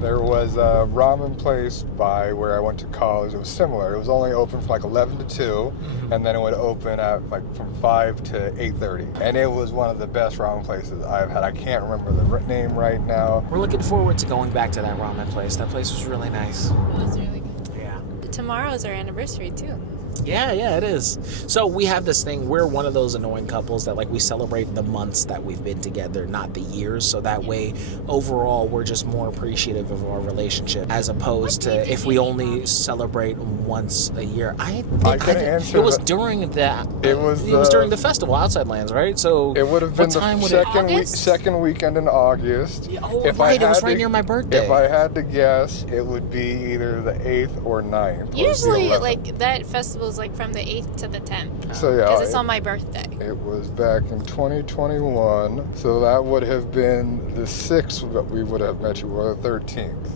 There was a ramen place by where I went to college. It was similar. It was only open from like 11 to 2, and then it would open at like from 5 to 8:30. And it was one of the best ramen places I've had. I can't remember the name right now. We're looking forward to going back to that ramen place. That place was really nice. It was really good. Yeah. Tomorrow is our anniversary, too. Yeah, it is. So we have this thing, we're one of those annoying couples that, like, we celebrate the months that we've been together, not the years. So that way, overall, we're just more appreciative of our relationship, as opposed to if we only celebrate once a year. I can answer. It was during the. It was during the festival, Outside Lands, right? So it would have been the second weekend in August. Oh, right, it was right near my birthday. If I had to guess, it would be either the 8th or 9th. Usually, like, that festival is like from the 8th to the 10th. So yeah, because it's on my birthday. It was back in 2021, so that would have been the 6th that we would have met you, or the 13th.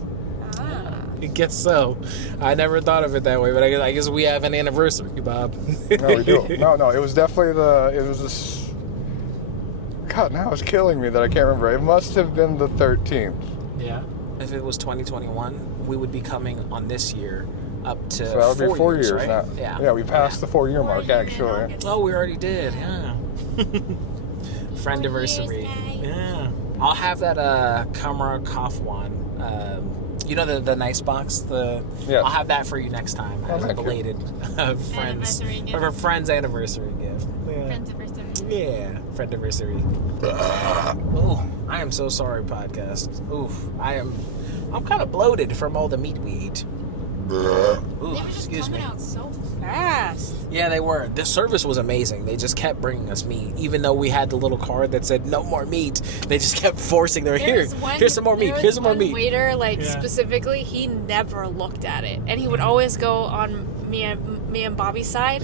I guess so. I never thought of it that way, but I guess we have an anniversary, Bob. No, we do. No, it was definitely this. God, now it's killing me that I can't remember. It must have been the 13th. Yeah. If it was 2021, we would be coming on this year up to so that would be 4 years, right? now. Yeah, we passed the 4-year mark, actually. Oh, we already did, yeah. Friendiversary. Yeah. I'll have that Kamara Koff one. You know the nice box? Yes. I'll have that for you next time as a belated friend's anniversary gift. Yeah. Yeah, friendiversary. Oh, I am so sorry, podcast. Oof, I'm kind of bloated from all the meat we eat. Ooh, excuse me. Out so fast. Yeah, they were. The service was amazing. They just kept bringing us meat, even though we had the little card that said no more meat. They just kept forcing their here's some more meat. Here's some more meat. Waiter, specifically, he never looked at it, and he would always go on me and Bobby's side,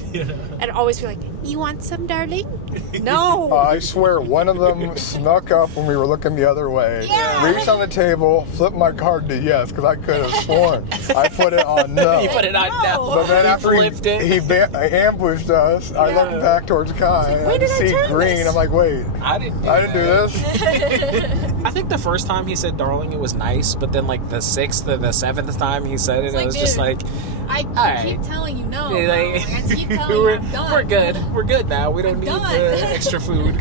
and always be like, "You want some, darling?" No. I swear, one of them snuck up when we were looking the other way, reached on the table, flipped my card to yes, because I could have sworn I put it on no. You put it on no. But then after he ambushed us, I looked back towards Kai, and I see green. This? I'm like, wait, I didn't do this. I think the first time he said darling, it was nice, but then like the 6th or the 7th time he said it, I was just like, I keep telling you no. I keep telling you I'm done. We're good. We're good now. We don't need the extra food.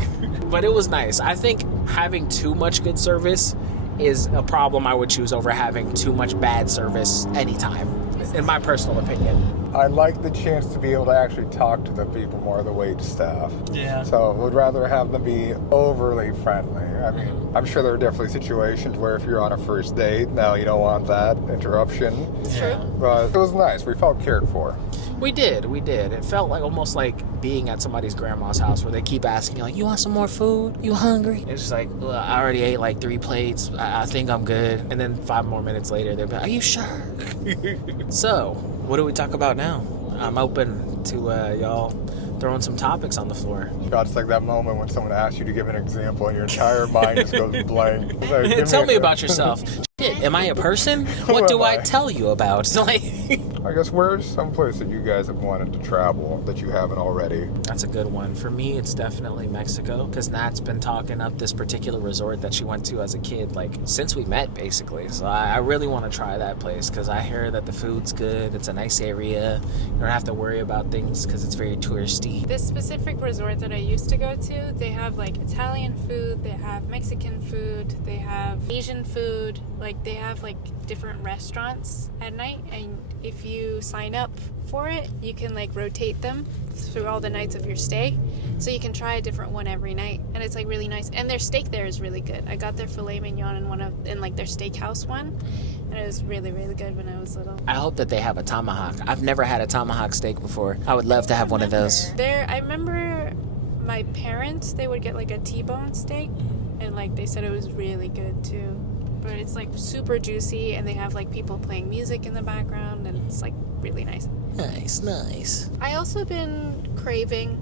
But it was nice. I think having too much good service is a problem I would choose over having too much bad service anytime, in my personal opinion. I like the chance to be able to actually talk to the people more, the wait staff. Yeah. So would rather have them be overly friendly. I mean, I'm sure there are definitely situations where if you're on a first date, now you don't want that interruption. It's true. But it was nice. We felt cared for. We did. It felt like almost like being at somebody's grandma's house where they keep asking you, like, you want some more food? You hungry? It's just like, I already ate like 3 plates. I think I'm good. And then 5 more minutes later, they're like, are you sure? So, what do we talk about now? I'm open to y'all throwing some topics on the floor. God, it's like that moment when someone asks you to give an example and your entire mind just goes blank. Like, Tell me about yourself. Shit, am I a person? What do I tell you about? Like, I guess where's some place that you guys have wanted to travel that you haven't already? that's a good one. For me, it's definitely Mexico, because Nat's been talking up this particular resort that she went to as a kid, like, since we met, basically. So I really want to try that place, because I hear that the food's good, it's a nice area, you don't have to worry about things, because it's very touristy. This specific resort that I used to go to, they have like Italian food, they have Mexican food, they have Asian food, like they have like different restaurants at night, and if you sign up for it, you can like rotate them through all the nights of your stay, so you can try a different one every night, and it's like really nice. And their steak there is really good. I got their filet mignon in like their steakhouse one, and it was really, really good when I was little. I hope that they have a tomahawk. I've never had a tomahawk steak before. I would love to have one of those. I remember my parents, they would get like a T-bone steak, and like they said it was really good too. But it's like super juicy, and they have like people playing music in the background, and it's like really nice. Nice. I also been craving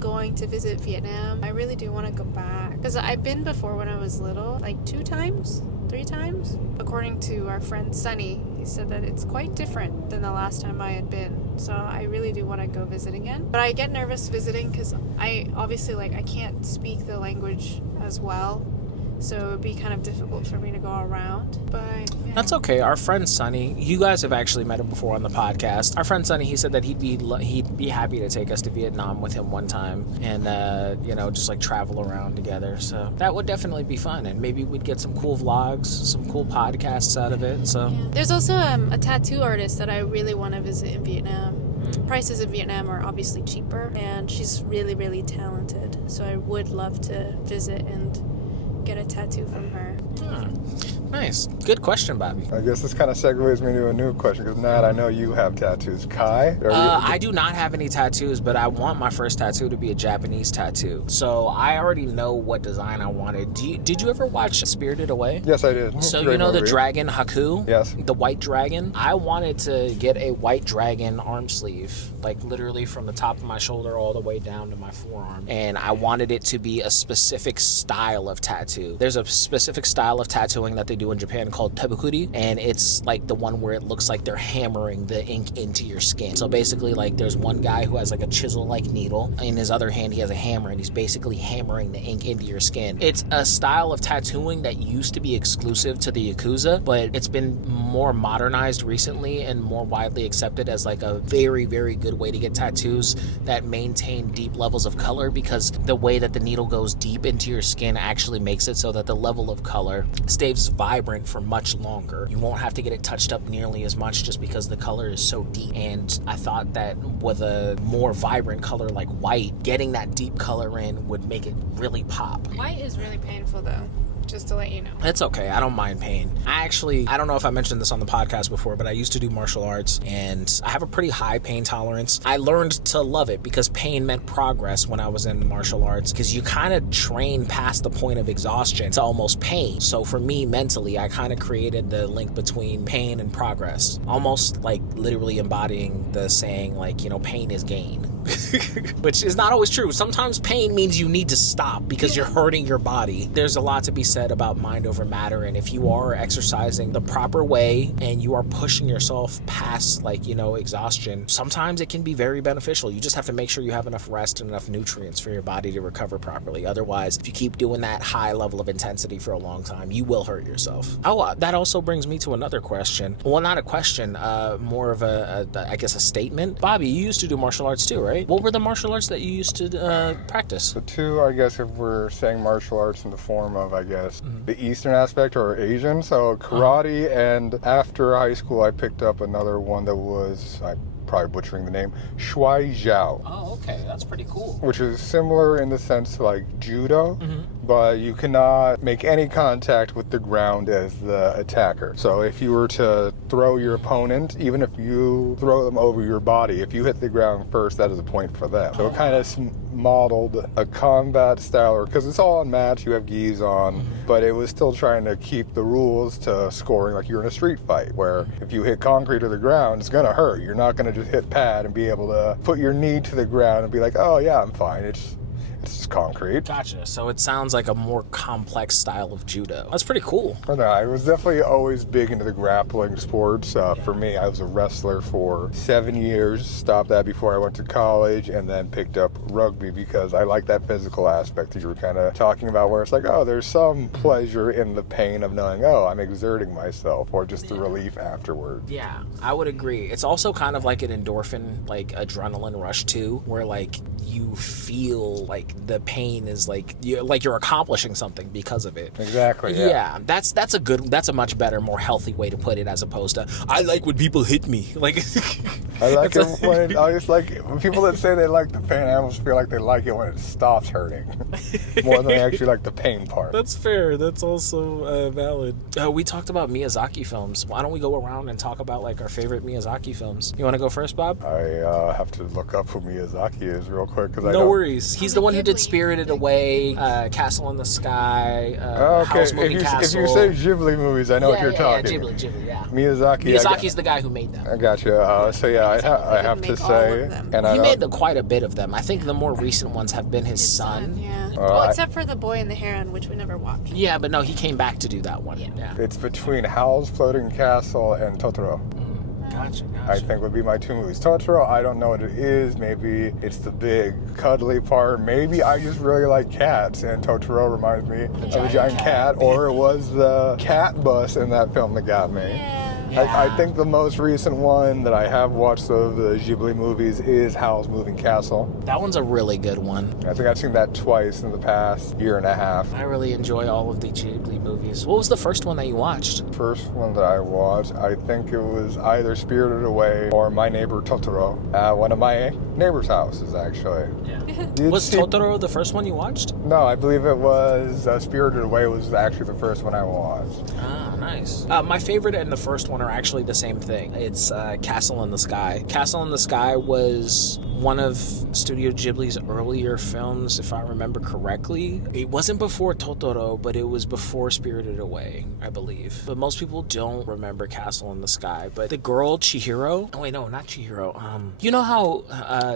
going to visit Vietnam. I really do want to go back, because I've been before when I was little, like 2 times, 3 times. According to our friend Sunny, he said that it's quite different than the last time I had been. So I really do want to go visit again. But I get nervous visiting because I obviously I can't speak the language as well. So it would be kind of difficult for me to go around. But yeah. That's okay. Our friend Sonny, you guys have actually met him before on the podcast. Our friend Sonny, he said that he'd be happy to take us to Vietnam with him one time, and just like travel around together. So that would definitely be fun, and maybe we'd get some cool vlogs, some cool podcasts out of it. So yeah. There's also a tattoo artist that I really want to visit in Vietnam. Prices in Vietnam are obviously cheaper, and she's really, really talented. So I would love to visit and get a tattoo from her. Nice. Good question, Bobby. I guess this kind of segues me to a new question, because Nat, I know you have tattoos. Kai? I do not have any tattoos, but I want my first tattoo to be a Japanese tattoo. So I already know what design I wanted. Did you ever watch Spirited Away? Yes, I did. So Great you know movie. the dragon Haku? Yes. The white dragon? I wanted to get a white dragon arm sleeve, like literally from the top of my shoulder all the way down to my forearm. And I wanted it to be a specific style of tattoo. There's a specific style of tattooing that they do in Japan called tebukuri, and it's like the one where it looks like they're hammering the ink into your skin. So basically, like, there's one guy who has like a chisel-like needle. In his other hand, he has a hammer, and he's basically hammering the ink into your skin. It's a style of tattooing that used to be exclusive to the Yakuza, but it's been more modernized recently and more widely accepted as like a very, very good way to get tattoos that maintain deep levels of color, because the way that the needle goes deep into your skin actually makes it so that the level of color stays vibrant for much longer. You won't have to get it touched up nearly as much just because the color is so deep. And I thought that with a more vibrant color like white, getting that deep color in would make it really pop. White is really painful though, just to let you know. It's okay. I don't mind pain. I don't know if I mentioned this on the podcast before, but I used to do martial arts, and I have a pretty high pain tolerance. I learned to love it because pain meant progress when I was in martial arts, because you kind of train past the point of exhaustion to almost pain. So for me, mentally, I kind of created the link between pain and progress, almost like literally embodying the saying, like, pain is gain. Which is not always true. Sometimes pain means you need to stop because you're hurting your body. There's a lot to be said about mind over matter, and if you are exercising the proper way and you are pushing yourself past exhaustion, sometimes it can be very beneficial. You just have to make sure you have enough rest and enough nutrients for your body to recover properly. Otherwise, if you keep doing that high level of intensity for a long time, you will hurt yourself. That also brings me to another question. Well, not a question, more of I guess a statement. Bobby, you used to do martial arts too, right? right? What were the martial arts that you used to practice? The two, I guess, if we're saying martial arts in the form of, I guess, the Eastern aspect or Asian, so karate, and after high school I picked up another one that was, I'm probably butchering the name, Shuai Jiao. Oh, okay, that's pretty cool. Which is similar in the sense to like judo, but you cannot make any contact with the ground as the attacker. So if you were to throw your opponent, even if you throw them over your body, if you hit the ground first, that is a point for them. So it kind of modeled a combat style, because it's all on mats, you have gis on, but it was still trying to keep the rules to scoring like you're in a street fight, where if you hit concrete or the ground, it's gonna hurt. You're not gonna just hit pad and be able to put your knee to the ground and be like, oh yeah, I'm fine. It's just concrete. Gotcha. So it sounds like a more complex style of judo. That's pretty cool. But no, I was definitely always big into the grappling sports. For me, I was a wrestler for 7 years, stopped that before I went to college, and then picked up rugby because I like that physical aspect that you were kind of talking about, where it's like, oh, there's some pleasure in the pain of knowing, oh, I'm exerting myself, or just the relief afterward. Yeah, I would agree. It's also kind of like an endorphin, like adrenaline rush too, where like you feel like the pain is like you're accomplishing something because of it. Exactly. Yeah. That's a much better, more healthy way to put it, as opposed to I like when people hit me. Like I like it when I just like when people that say they like the pain, I almost feel like they like it when it stops hurting more than they actually like the pain part. That's fair. That's also valid. We talked about Miyazaki films. Why don't we go around and talk about like our favorite Miyazaki films? You want to go first, Bob? I have to look up who Miyazaki is real quick because I no don't... worries. He's the one who did Spirited Away, Castle in the Sky, Howl's Moving Castle. If you say Ghibli movies, I know what you're talking. Yeah, Ghibli, yeah. Miyazaki's the guy who made them. I got you. So yeah, I have to say, and he made quite a bit of them. I think the more recent ones have been his son. Yeah. Well, except for The Boy and the Heron, which we never watched. Yeah, but no, he came back to do that one. Yeah. It's between Howl's Floating Castle and Totoro. Gotcha. I think would be my two movies. Totoro, I don't know what it is. Maybe it's the big cuddly part. Maybe I just really like cats, and Totoro reminds me of a giant cat. Or it was the cat bus in that film that got me. Yeah. I think the most recent one that I have watched of the Ghibli movies is Howl's Moving Castle. That one's a really good one. I think I've seen that twice in the past year and a half. I really enjoy all of the Ghibli movies. What was the first one that you watched? First one that I watched, I think it was either Spirited Away or My Neighbor Totoro at one of my neighbor's houses, actually. Yeah. Was Totoro the first one you watched? No, I believe it was Spirited Away was actually the first one I watched. Ah, nice. My favorite and the first one are actually the same thing. It's Castle in the Sky. Castle in the Sky was one of Studio Ghibli's earlier films, if I remember correctly. It wasn't before Totoro, but it was before Spirited Away, I believe. But most people don't remember Castle in the Sky. But the girl, Chihiro... Oh, wait, no, not Chihiro. You know how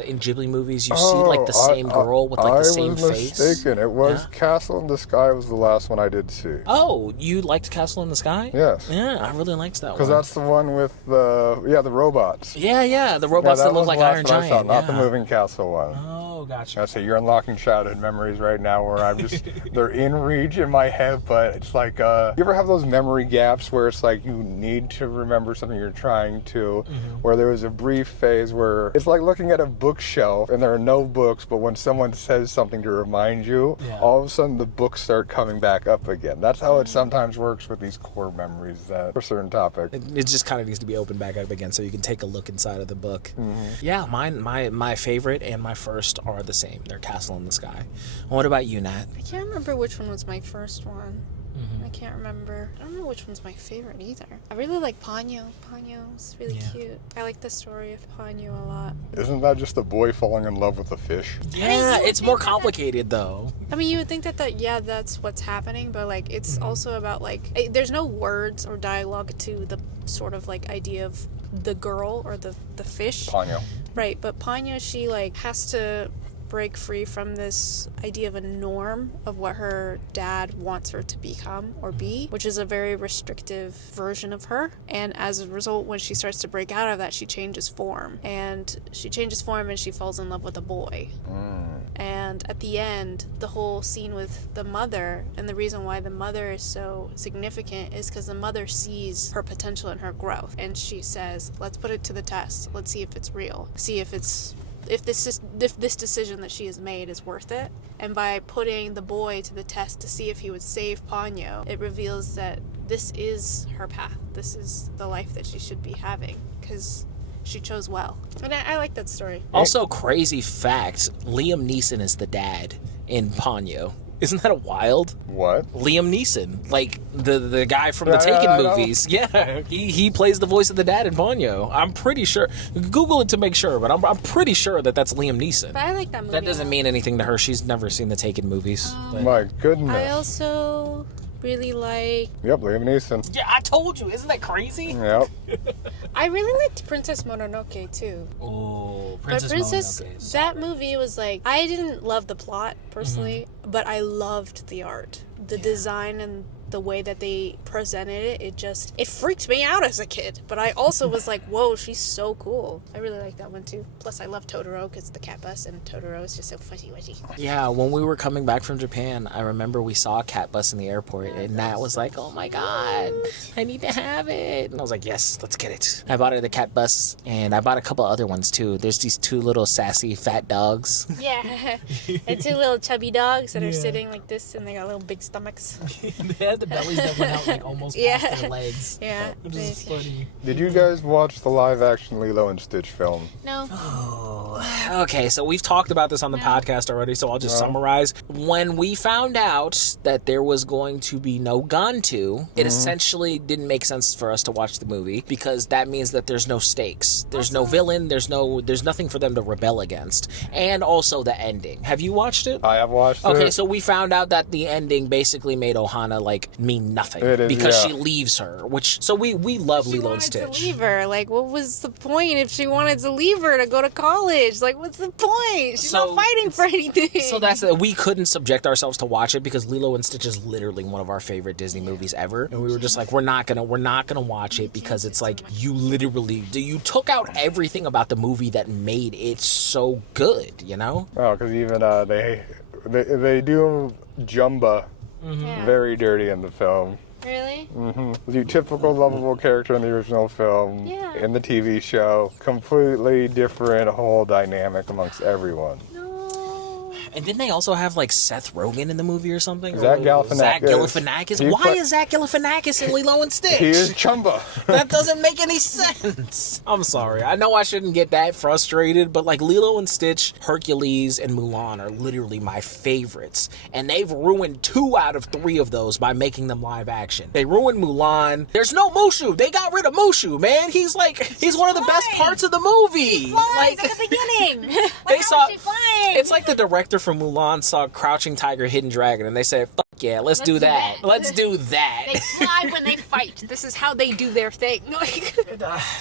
in Ghibli movies you see like the same girl with like the same face? I was mistaken. It was Castle in the Sky was the last one I did see. Oh, you liked Castle in the Sky? Yes. Yeah, I really liked that one. Because that's the one with the robots. Yeah, the robots that look like Iron Giant. Not the Moving Castle one. Oh, gotcha. I say you're unlocking childhood memories right now where I'm just they're in reach in my head, but it's like you ever have those memory gaps where it's like you need to remember something you're trying to, where there was a brief phase where it's like looking at a bookshelf and there are no books, but when someone says something to remind you, all of a sudden the books start coming back up again. That's how it sometimes works with these core memories that for certain topics. It just kind of needs to be opened back up again so you can take a look inside of the book. Yeah, my favorite and my first are the same. They're Castle in the Sky. And what about you, Nat? I can't remember which one was my first one. I can't remember. I don't know which one's my favorite either. I really like Ponyo. Ponyo's really cute. I like the story of Ponyo a lot. Isn't that just a boy falling in love with a fish? Yeah, it's more complicated though. I mean, you would think that that's what's happening, but like it's also about like there's no words or dialogue to the sort of like idea of the girl or the fish. Ponyo. Right, but Ponyo, she like has to break free from this idea of a norm of what her dad wants her to become or be, which is a very restrictive version of her. And as a result, when she starts to break out of that, she changes form. And she falls in love with a boy. And at the end, the whole scene with the mother, and the reason why the mother is so significant is because the mother sees her potential and her growth. And she says, let's put it to the test. Let's see if it's real. See if it's if this decision that she has made is worth it. And by putting the boy to the test to see if he would save Ponyo, it reveals that this is her path. This is the life that she should be having, because she chose well. And I like that story. Also, crazy fact, Liam Neeson is the dad in Ponyo. Isn't that wild? What? Liam Neeson, like the guy from the Taken movies. Yeah, he plays the voice of the dad in Ponyo. I'm pretty sure. Google it to make sure, but I'm pretty sure that's Liam Neeson. But I like that movie. That doesn't mean anything to her. She's never seen the Taken movies. My goodness. I also really like... Yep, Liam Neeson. Yeah, I told you. Isn't that crazy? Yep. I really liked Princess Mononoke too. Oh, But Princess, that movie was like, I didn't love the plot personally, but I loved the art, the design, and the way that they presented it. It freaked me out as a kid, but I also was like, whoa, she's so cool. I really like that one too. Plus I love Totoro because the cat bus, and Totoro is just so fuzzy-wuzzy. Yeah, when we were coming back from Japan, I remember we saw a cat bus in the airport, and Nat was like, oh my god, I need to have it. And I was like, yes, let's get it. I bought her the cat bus, and I bought a couple other ones too. There's these two little sassy fat dogs. Yeah, and two little chubby dogs that are sitting like this, and they got little big stomachs. They had the bellies that went out like almost past their legs. Yeah. Which is funny. Did you guys watch the live-action Lilo and Stitch film? No. Oh, okay, so we've talked about this on the podcast already, so I'll just summarize. When we found out that there was going to be no Gantu, it essentially didn't make sense for us to watch the movie, because that means that there's no stakes. There's no villain, there's nothing for them to rebel against. And also the ending. Have you watched it? I have watched it. Okay, so we found out that the ending basically made Ohana, like, mean nothing. Because she leaves her, so we love Lilo and Stitch. She wanted to leave her. Like, what was the point if she wanted to leave her to go to college? Like, what's the point? She's not fighting for anything. So we couldn't subject ourselves to watch it because Lilo and Stitch is literally one of our favorite Disney movies ever, and we were just like, we're not gonna watch it because it's like you took out everything about the movie that made it so good, you know? Oh, because even they do Jumba very dirty in the film. Really? The typical lovable character in the original film, in the TV show, completely different whole dynamic amongst everyone. And didn't they also have, like, Seth Rogen in the movie or something? Zach Galifianakis. Why is Zach Galifianakis in Lilo and Stitch? He is Chumba. That doesn't make any sense. I'm sorry. I know I shouldn't get that frustrated, but, like, Lilo and Stitch, Hercules, and Mulan are literally my favorites. And they've ruined 2 out of 3 of those by making them live action. They ruined Mulan. There's no Mushu. They got rid of Mushu, man. He's one of the best parts of the movie. Like at the beginning. It's like the director from Mulan saw Crouching Tiger, Hidden Dragon, and they said, fuck yeah, let's do that. Let's do that. They fly when they fight. This is how they do their thing.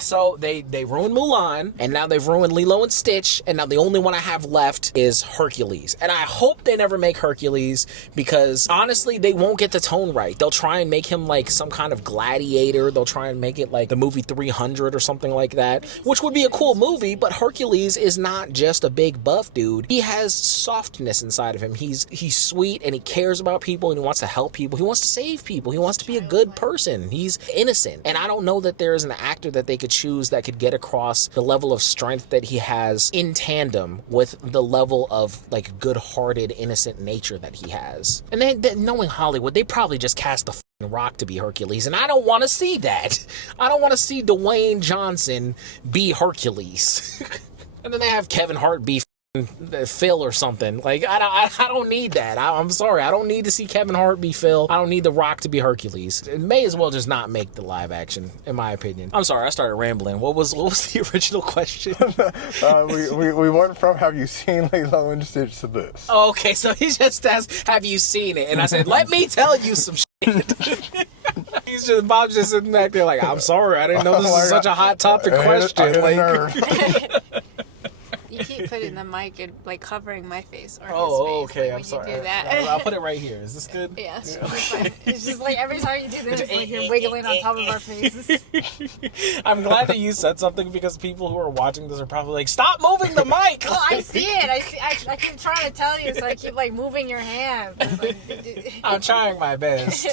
So they ruined Mulan, and now they've ruined Lilo and Stitch, and now the only one I have left is Hercules. And I hope they never make Hercules, because honestly, they won't get the tone right. They'll try and make him like some kind of gladiator. They'll try and make it like the movie 300 or something like that, which would be a cool movie, but Hercules is not just a big buff dude. He has softness inside of him. He's sweet, and he cares about people, and he wants to help people. He wants to save people. He wants to be a good person. He's innocent. And I don't know that there is an actor that they could choose that could get across the level of strength that he has in tandem with the level of like good-hearted, innocent nature that he has. And then knowing Hollywood, they probably just cast the Rock to be Hercules, and I don't want to see that. I don't want to see Dwayne Johnson be Hercules. And then they have Kevin Hart be Phil or something. Like, I don't need that. I'm sorry. I don't need to see Kevin Hart be Phil. I don't need The Rock to be Hercules. It may as well just not make the live action, in my opinion. I'm sorry. I started rambling. What was the original question? we went from have you seen Lilo and Stitch to this. Oh, okay, so he just asked, have you seen it? And I said, let me tell you some shit. Bob's just sitting back there like, I'm sorry. I didn't know this was such a hot topic question. You keep putting the mic and like covering my face or his face. Okay. Like, I'm sorry. You do that. I'll put it right here. Is this good? Yeah, it's fine. It's just like every time you do this, it's like you're wiggling on top of our faces. I'm glad that you said something, because people who are watching this are probably like, stop moving the mic! Well, I see it. I keep trying to tell you, so I keep like moving your hand. Like, I'm trying my best.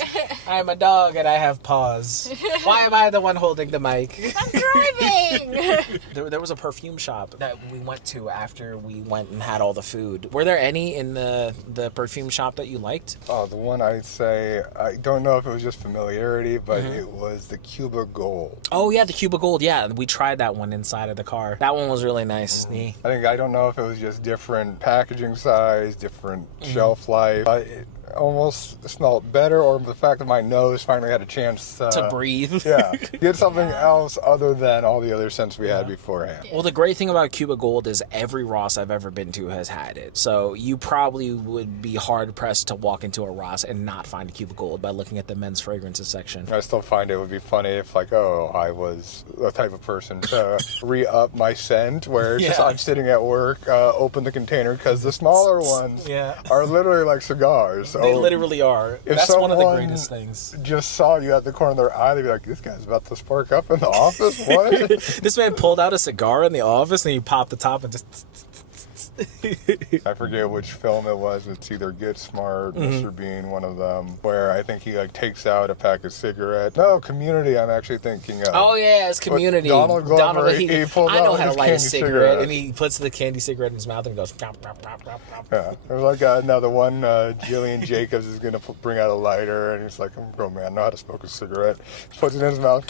I'm a dog and I have paws. Why am I the one holding the mic? I'm driving! There was a perfume shop that we went to after we went and had all the food. Were there any in the perfume shop that you liked? Oh, the one I'd say, I don't know if it was just familiarity, but it was the Cuba Gold. Oh yeah, the Cuba Gold. Yeah, we tried that one inside of the car. That one was really nice. I don't know if it was just different packaging size, different shelf life. It almost smelled better, or the fact that my nose finally had a chance to breathe. Yeah, get something else other than all the other scents we had beforehand. Well, the great thing about Cuba Gold is every Ross I've ever been to has had it. So you probably would be hard pressed to walk into a Ross and not find a Cuba Gold by looking at the men's fragrances section. I still find it would be funny if, like, I was the type of person to re-up my scent, where just I'm sitting at work, open the container, because the smaller ones are literally like cigars. They literally are. That's one of the greatest things. Just saw you at the corner of their eye, they'd be like, this guy's about to spark up in the office? What? This man pulled out a cigar in the office and he popped the top and just... I forget which film it was. It's either Get Smart, Mr. Bean, one of them, where I think he takes out a pack of cigarettes. No, Community, I'm actually thinking of. Oh yeah, it's Community. Donald Glover, he pulled I know out how to his light a candy cigarette, and he puts the candy cigarette in his mouth and goes. Pop, pop, pop, pop, pop. Yeah, there's like another one. Jillian Jacobs is gonna bring out a lighter, and he's like, "I'm a grown man, I know how to smoke a cigarette." Puts it in his mouth.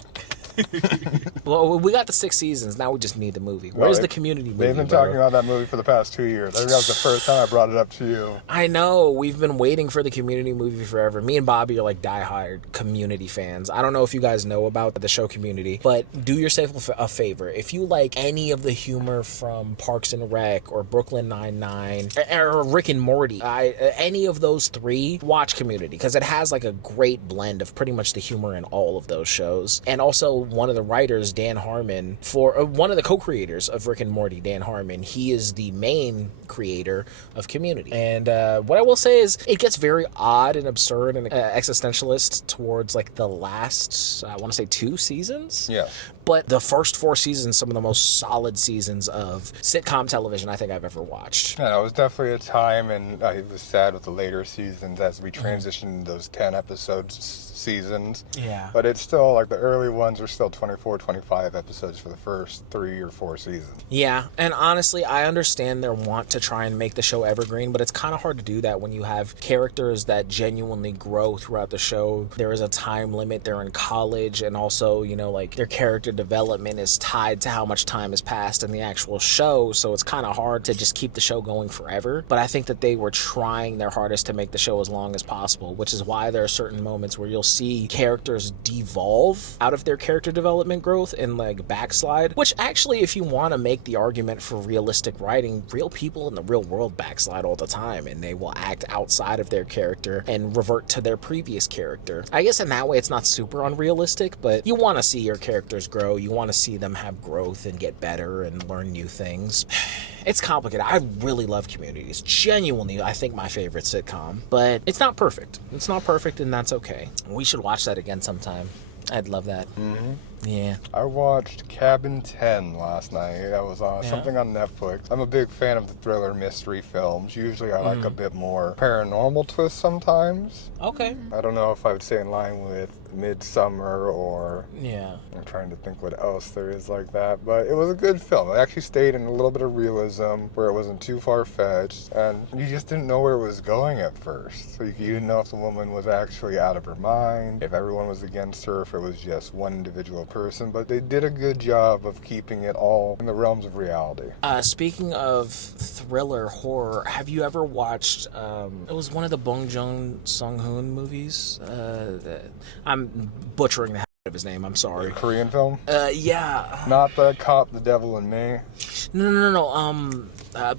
Well, we got the 6 seasons. Now we just need the movie. Where's the Community movie? They've been talking about that movie for the past 2 years. I think that was the first time I brought it up to you. I know. We've been waiting for the Community movie forever. Me and Bobby are like diehard Community fans. I don't know if you guys know about the show Community, but do yourself a favor. If you like any of the humor from Parks and Rec or Brooklyn Nine-Nine or Rick and Morty, any of those 3, watch Community, because it has like a great blend of pretty much the humor in all of those shows. And also, one of the writers, Dan Harmon, one of the co-creators of Rick and Morty, Dan Harmon, he is the main creator of Community. And what I will say is it gets very odd and absurd and existentialist towards like the last, I want to say 2 seasons. Yeah. But the first 4 seasons, some of the most solid seasons of sitcom television I think I've ever watched. Yeah, it was definitely a time, and I was sad with the later seasons as we transitioned those 10 episodes seasons. Yeah. But it's still, like, the early ones are still 24, 25 episodes for the first 3 or 4 seasons. Yeah, and honestly, I understand their want to try and make the show evergreen, but it's kind of hard to do that when you have characters that genuinely grow throughout the show. There is a time limit. They're in college, and also, you know, like, their character development is tied to how much time has passed in the actual show, so it's kind of hard to just keep the show going forever. But I think that they were trying their hardest to make the show as long as possible, which is why there are certain moments where you'll see characters devolve out of their character development growth and like backslide, which actually, if you want to make the argument for realistic writing, real people in the real world backslide all the time, and they will act outside of their character and revert to their previous character. I guess in that way it's not super unrealistic, but you want to see your characters grow. You want to see them have growth and get better and learn new things. It's complicated. I really love Community. It's genuinely, I think, my favorite sitcom. But it's not perfect. It's not perfect, and that's okay. We should watch that again sometime. I'd love that. Mm-hmm. Yeah. I watched Cabin 10 last night. That was something on Netflix. I'm a big fan of the thriller mystery films. Usually I like a bit more paranormal twist sometimes. Okay. I don't know if I would say in line with Midsummer or... Yeah. I'm trying to think what else there is like that. But it was a good film. It actually stayed in a little bit of realism where it wasn't too far-fetched. And you just didn't know where it was going at first. So you didn't know if the woman was actually out of her mind, if everyone was against her, if it was just one individual person. But they did a good job of keeping it all in the realms of reality. Speaking of thriller horror, have you ever watched, it was one of the Bong Joon-hoon movies? I'm butchering the hell out of his name, I'm sorry. A Korean film? Yeah. Not The Cop, The Devil and Me? No.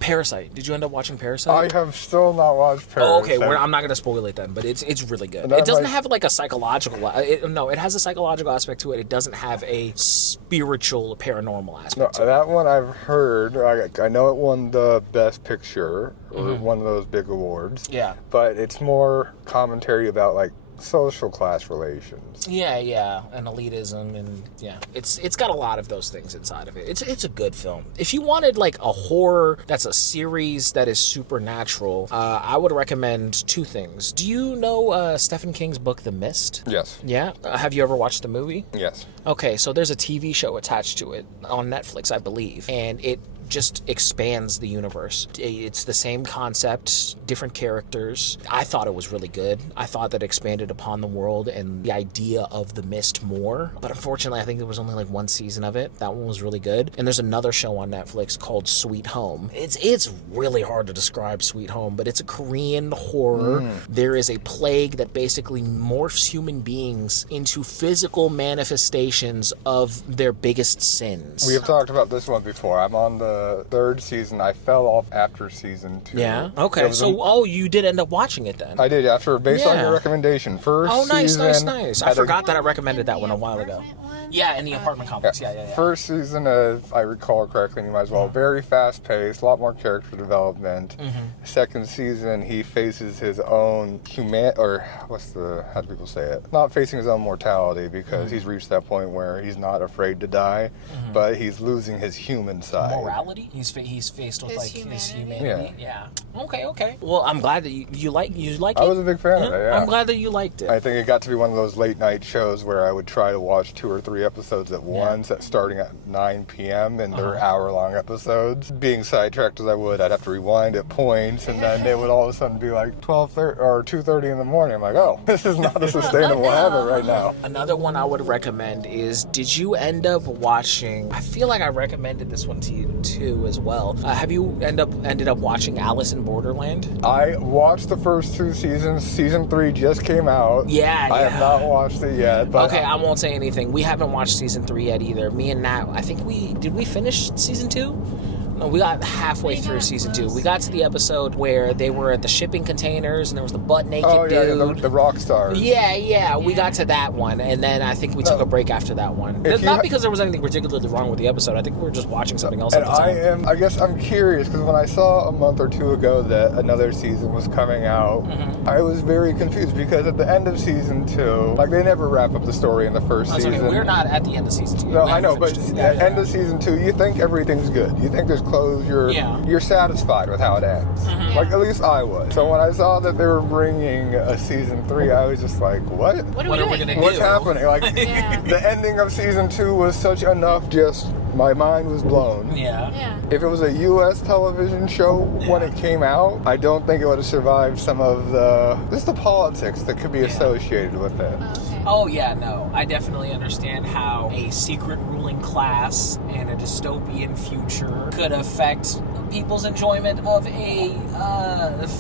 Parasite. Did you end up watching Parasite? I have still not watched Parasite. Oh, okay. I'm not going to spoil it then, but it's really good. It doesn't have like a psychological... it has a psychological aspect to it. It doesn't have a spiritual, paranormal aspect to it. That one I've heard. I know it won the Best Picture, or one of those big awards. Yeah. But it's more commentary about, like, social class relations. Yeah, and elitism, and yeah, it's got a lot of those things inside of it. It's a good film. If you wanted like a horror that's a series that is supernatural, I would recommend 2 things. Do you know Stephen King's book The Mist? Yes. Yeah. Have you ever watched the movie? Yes. Okay, so there's a TV show attached to it on Netflix, I believe, and it just expands the universe. It's the same concept, different characters. I thought it was really good. I thought that expanded upon the world and the idea of the mist more. But unfortunately, I think there was only like one season of it. That one was really good. And there's another show on Netflix called Sweet Home. It's really hard to describe Sweet Home, but it's a Korean horror. There is a plague that basically morphs human beings into physical manifestations of their biggest sins. We have talked about this one before. I'm on the 3rd season. I fell off after season 2. Yeah? Okay. So, you did end up watching it then? I did, based on your recommendation. First season... Nice. I forgot that I recommended that one a while ago. Yeah, in the apartment complex. Yeah. First season, if I recall correctly, and you might as well, very fast-paced, a lot more character development. Second season, he faces his own how do people say it? Not facing his own mortality, because he's reached that point where he's not afraid to die, but he's losing his human side. Morality? He's faced with his humanity. Yeah. Okay. Well, I'm glad that you like it. I was a big fan of it, yeah. I'm glad that you liked it. I think it got to be one of those late night shows where I would try to watch 2 or 3 episodes at once, starting at 9 p.m. and they're hour-long episodes. Being sidetracked as I would, I'd have to rewind at points, and then it would all of a sudden be like 12:30 or 2:30 in the morning. I'm like, oh, this is not a sustainable habit right now. Another one I would recommend is, did you end up watching, I feel like I recommended this one to you too as well. Have you ended up watching Alice in Borderland? I watched the first 2 seasons. Season 3 just came out. Yeah. I have not watched it yet. But okay, I won't say anything. We haven't watched season 3 yet either. Me and Nat, I think did we finish season 2? No, we got halfway through season 2. We got to the episode where they were at the shipping containers and there was the butt-naked dude. The rock stars. Yeah, we got to that one, and then I think we took a break after that one. Not because there was anything particularly wrong with the episode. I think we were just watching something else at the time. I guess I'm curious, because when I saw a month or 2 ago that another season was coming out, I was very confused, because at the end of season 2, they never wrap up the story in the first season. Okay, we're not at the end of season 2. No, I know, but at the end of season 2, you think everything's good. You think there's closure. You're satisfied with how it ends. At least I was. So when I saw that they were bringing a season 3, I was just like, what? What are we going to do? What's happening? The ending of season 2 was such enough, just my mind was blown. Yeah. If it was a U.S. television show when it came out, I don't think it would have survived some of the politics that could be associated with it. Okay. Oh, yeah, no. I definitely understand how a secret ruling class and a dystopian future could affect people's enjoyment of a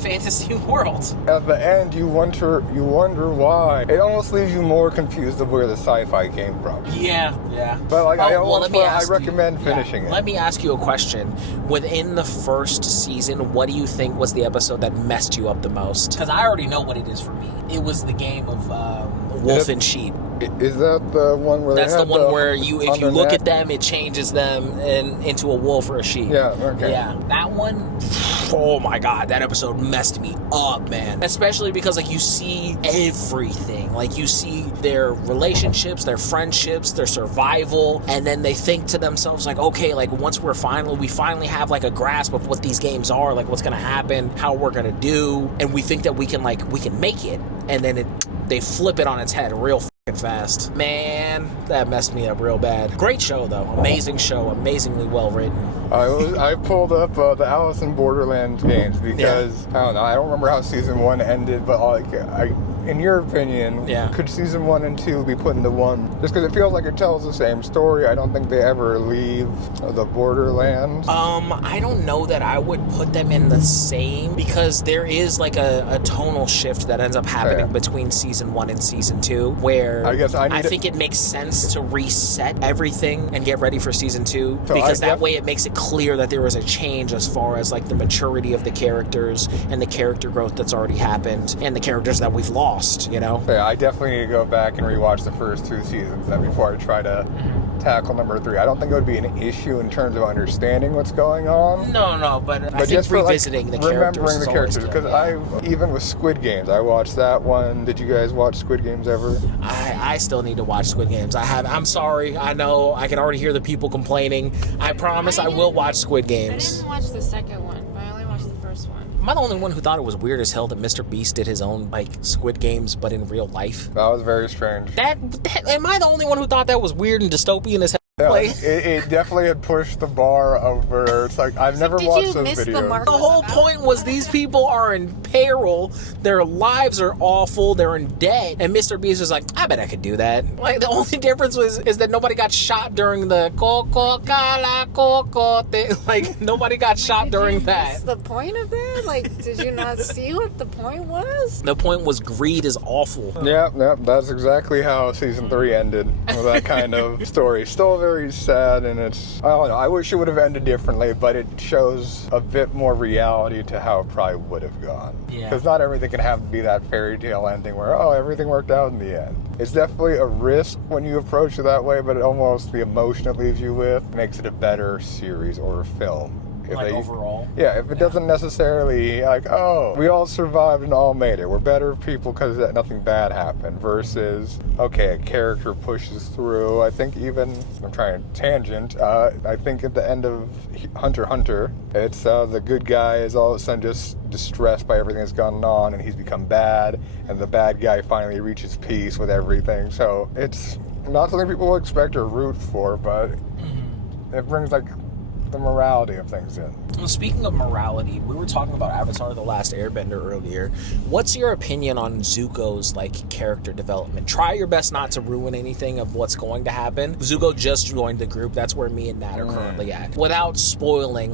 fantasy world. At the end, you wonder why. It almost leaves you more confused of where the sci-fi came from. Yeah. But I recommend finishing it. Let me ask you a question. Within the first season, what do you think was the episode that messed you up the most? Because I already know what it is for me. It was the game of wolf and sheep. Is that the one where that's the one where if you look at them, it changes them into a wolf or a sheep? Yeah, okay. Yeah, that one, oh my god, that episode messed me up, man. Especially because you see everything. You see their relationships, their friendships, their survival, and then they think to themselves okay, once we finally have a grasp of what these games are, what's gonna happen, how we're gonna do, and we think that we can make it, and then they flip it on its head real fast. Man, that messed me up real bad. Great show though. Amazing show. Amazingly well written. I pulled up the Alice in Borderland games because I don't know. I don't remember how season 1 ended, but in your opinion, could season 1 and 2 be put into one? Just because it feels like it tells the same story. I don't think they ever leave the Borderlands. I don't know that I would put them in the same, because there is a tonal shift that ends up happening between season 1 and season 2, where I think it makes sense to reset everything and get ready for season 2, because that way it makes it clear that there was a change as far as the maturity of the characters and the character growth that's already happened and the characters that we've lost, Yeah, I definitely need to go back and rewatch the first 2 seasons before I try to tackle number 3. I don't think it would be an issue in terms of understanding what's going on. No, but I think revisiting the characters, remembering the characters, because even with Squid Games, I watched that one. Did you guys watch Squid Games ever? I still need to watch Squid Games. I'm sorry. I know. I can already hear the people complaining. I promise I will watch Squid Games. I didn't watch the second one, but I only watched the first one. Am I the only one who thought it was weird as hell that Mr. Beast did his own Squid Games, but in real life? That was very strange. Am I the only one who thought that was weird and dystopian as hell? Yeah, Like, it definitely had pushed the bar over. It's like, I've never watched those videos. the whole point was these people are in peril, their lives are awful, they're in debt, and Mr. Beast was like, I bet I could do that. Like, the only difference is that nobody got shot during the Coco thing. Like, nobody got shot during that. What's the point of that? Like, did you not see what the point was? The point was greed is awful. Yep, that's exactly how season 3 ended, with that kind of story. Still very sad, and it's, I don't know, I wish it would have ended differently, but it shows a bit more reality to how it probably would have gone. Yeah. Because not everything can have to be that fairy tale ending where, oh, everything worked out in the end. It's definitely a risk when you approach it that way, but almost the emotion it leaves you with makes it a better series or a film. Overall? Yeah, if it doesn't necessarily, like, oh, we all survived and all made it. We're better people because nothing bad happened. Versus, okay, a character pushes through. I think even, I'm trying to tangent, I think at the end of Hunter x Hunter, it's the good guy is all of a sudden just distressed by everything that's gone on, and he's become bad, and the bad guy finally reaches peace with everything. So it's not something people will expect or root for, but it brings, like, the morality of things in. Well, speaking of morality, we were talking about Avatar: The Last Airbender earlier. What's your opinion on Zuko's character development? Try your best not to ruin anything of what's going to happen. Zuko just joined the group. That's where me and Nat are currently at. Without spoiling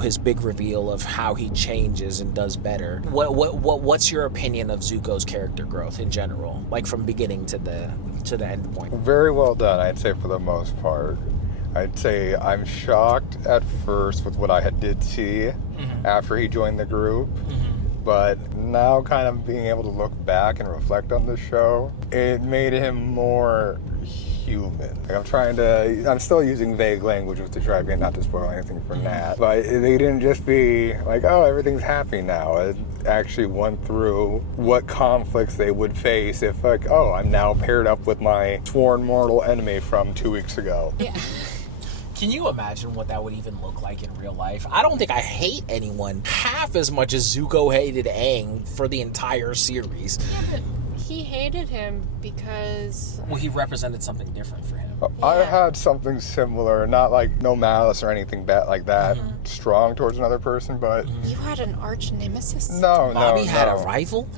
his big reveal of how he changes and does better. What's your opinion of Zuko's character growth in general? Like from beginning to the end point. Very well done, I'd say, for the most part. I'd say I'm shocked at first with what I did see after he joined the group, but now kind of being able to look back and reflect on the show, it made him more human. I'm still using vague language to try again not to spoil anything for Nat, but they didn't just be like, oh, everything's happy now. It actually went through what conflicts they would face if, oh, I'm now paired up with my sworn mortal enemy from 2 weeks ago. Yeah. Can you imagine what that would even look like in real life? I don't think I hate anyone half as much as Zuko hated Aang for the entire series. Yeah, but he hated him because... Well, he represented something different for him. I had something similar, not no malice or anything bad like that, strong towards another person, but... You had an archnemesis? No. Bobby had a rival?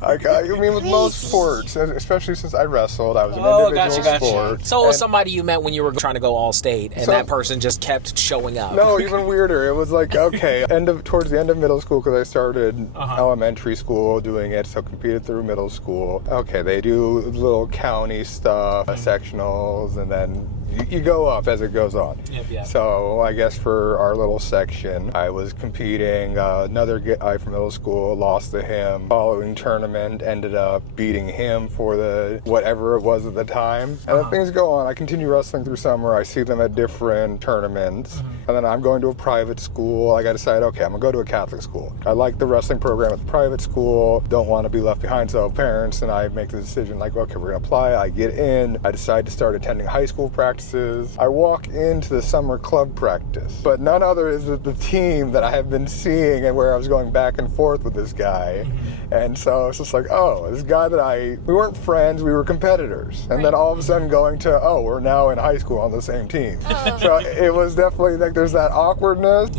I mean, with most sports, especially since I wrestled, I was an individual sport. So it was somebody you met when you were trying to go all state, and that person just kept showing up. No, even weirder. It was okay, towards the end of middle school, because I started elementary school doing it, so competed through middle school. Okay, they do little county stuff, sectionals, and then you go up as it goes on. Yep. So I guess for our little section, I was competing. Another guy from middle school, lost to him. Following tournament, ended up beating him for the whatever it was at the time. And then things go on. I continue wrestling through summer. I see them at different tournaments. And then I'm going to a private school. I got to decide, okay, I'm going to go to a Catholic school. I like the wrestling program at the private school. Don't want to be left behind. So parents and I make the decision, okay, we're going to apply. I get in. I decide to start attending high school practices. I walk into the summer club practice, but none other is the team that I have been seeing and where I was going back and forth with this guy. And so it's just this guy that we weren't friends, we were competitors. And then all of a sudden going to, we're now in high school on the same team. So it was definitely there's that awkwardness,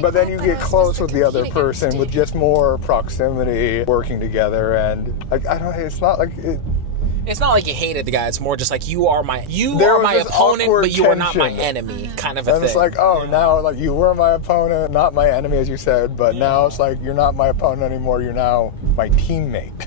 but then you get close with the other person with just more proximity, working together, and it's not like it. It's not like you hated the guy. It's more just you are my opponent, but you are not my enemy, kind of a thing. And it's now you were my opponent, not my enemy, as you said, but now it's you're not my opponent anymore. You're now my teammate.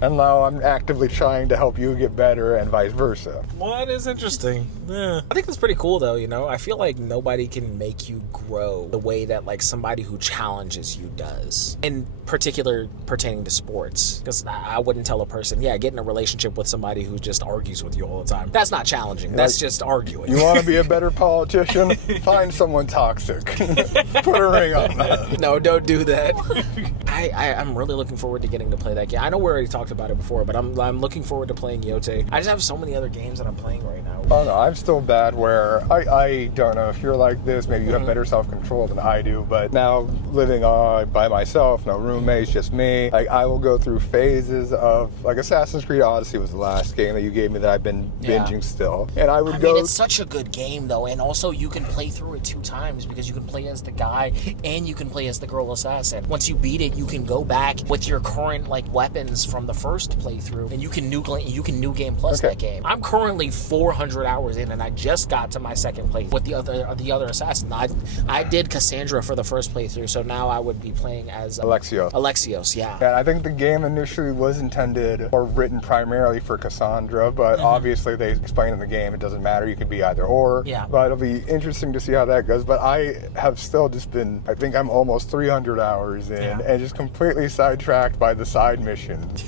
And now I'm actively trying to help you get better and vice versa. Well, that is interesting. Yeah. I think that's pretty cool, though, I feel like nobody can make you grow the way that, somebody who challenges you does. In particular, pertaining to sports. Because I wouldn't tell a person, get in a relationship with somebody who just argues with you all the time. That's not challenging. That's just arguing. You want to be a better politician? Find someone toxic. Put a ring on that. No, don't do that. I'm really looking forward to getting to play that game. I know we already talked about it before, but I'm looking forward to playing Yote. I just have so many other games that I'm playing right now. Oh no, I'm still bad where I don't know if you're like this, maybe you have better self-control than I do, but now living by myself, no roommates, just me, like I will go through phases of, like Assassin's Creed Odyssey was the last game that you gave me that I've been binging still. And I mean, it's such a good game though, and also you can play through it 2 times because you can play as the guy and you can play as the girl assassin. Once you beat it, you can go back with your current like weapons from the first playthrough and you can new game plus that game. I'm currently 400 hours in and I just got to my second playthrough with the other assassin. I did Cassandra for the first playthrough, so now I would be playing as Alexios, yeah. And I think the game initially was intended or written primarily for Cassandra, but obviously they explain in the game it doesn't matter, you could be either or. Yeah. But it'll be interesting to see how that goes. But I have still just been, I think I'm almost 300 hours in and just completely sidetracked by the side missions.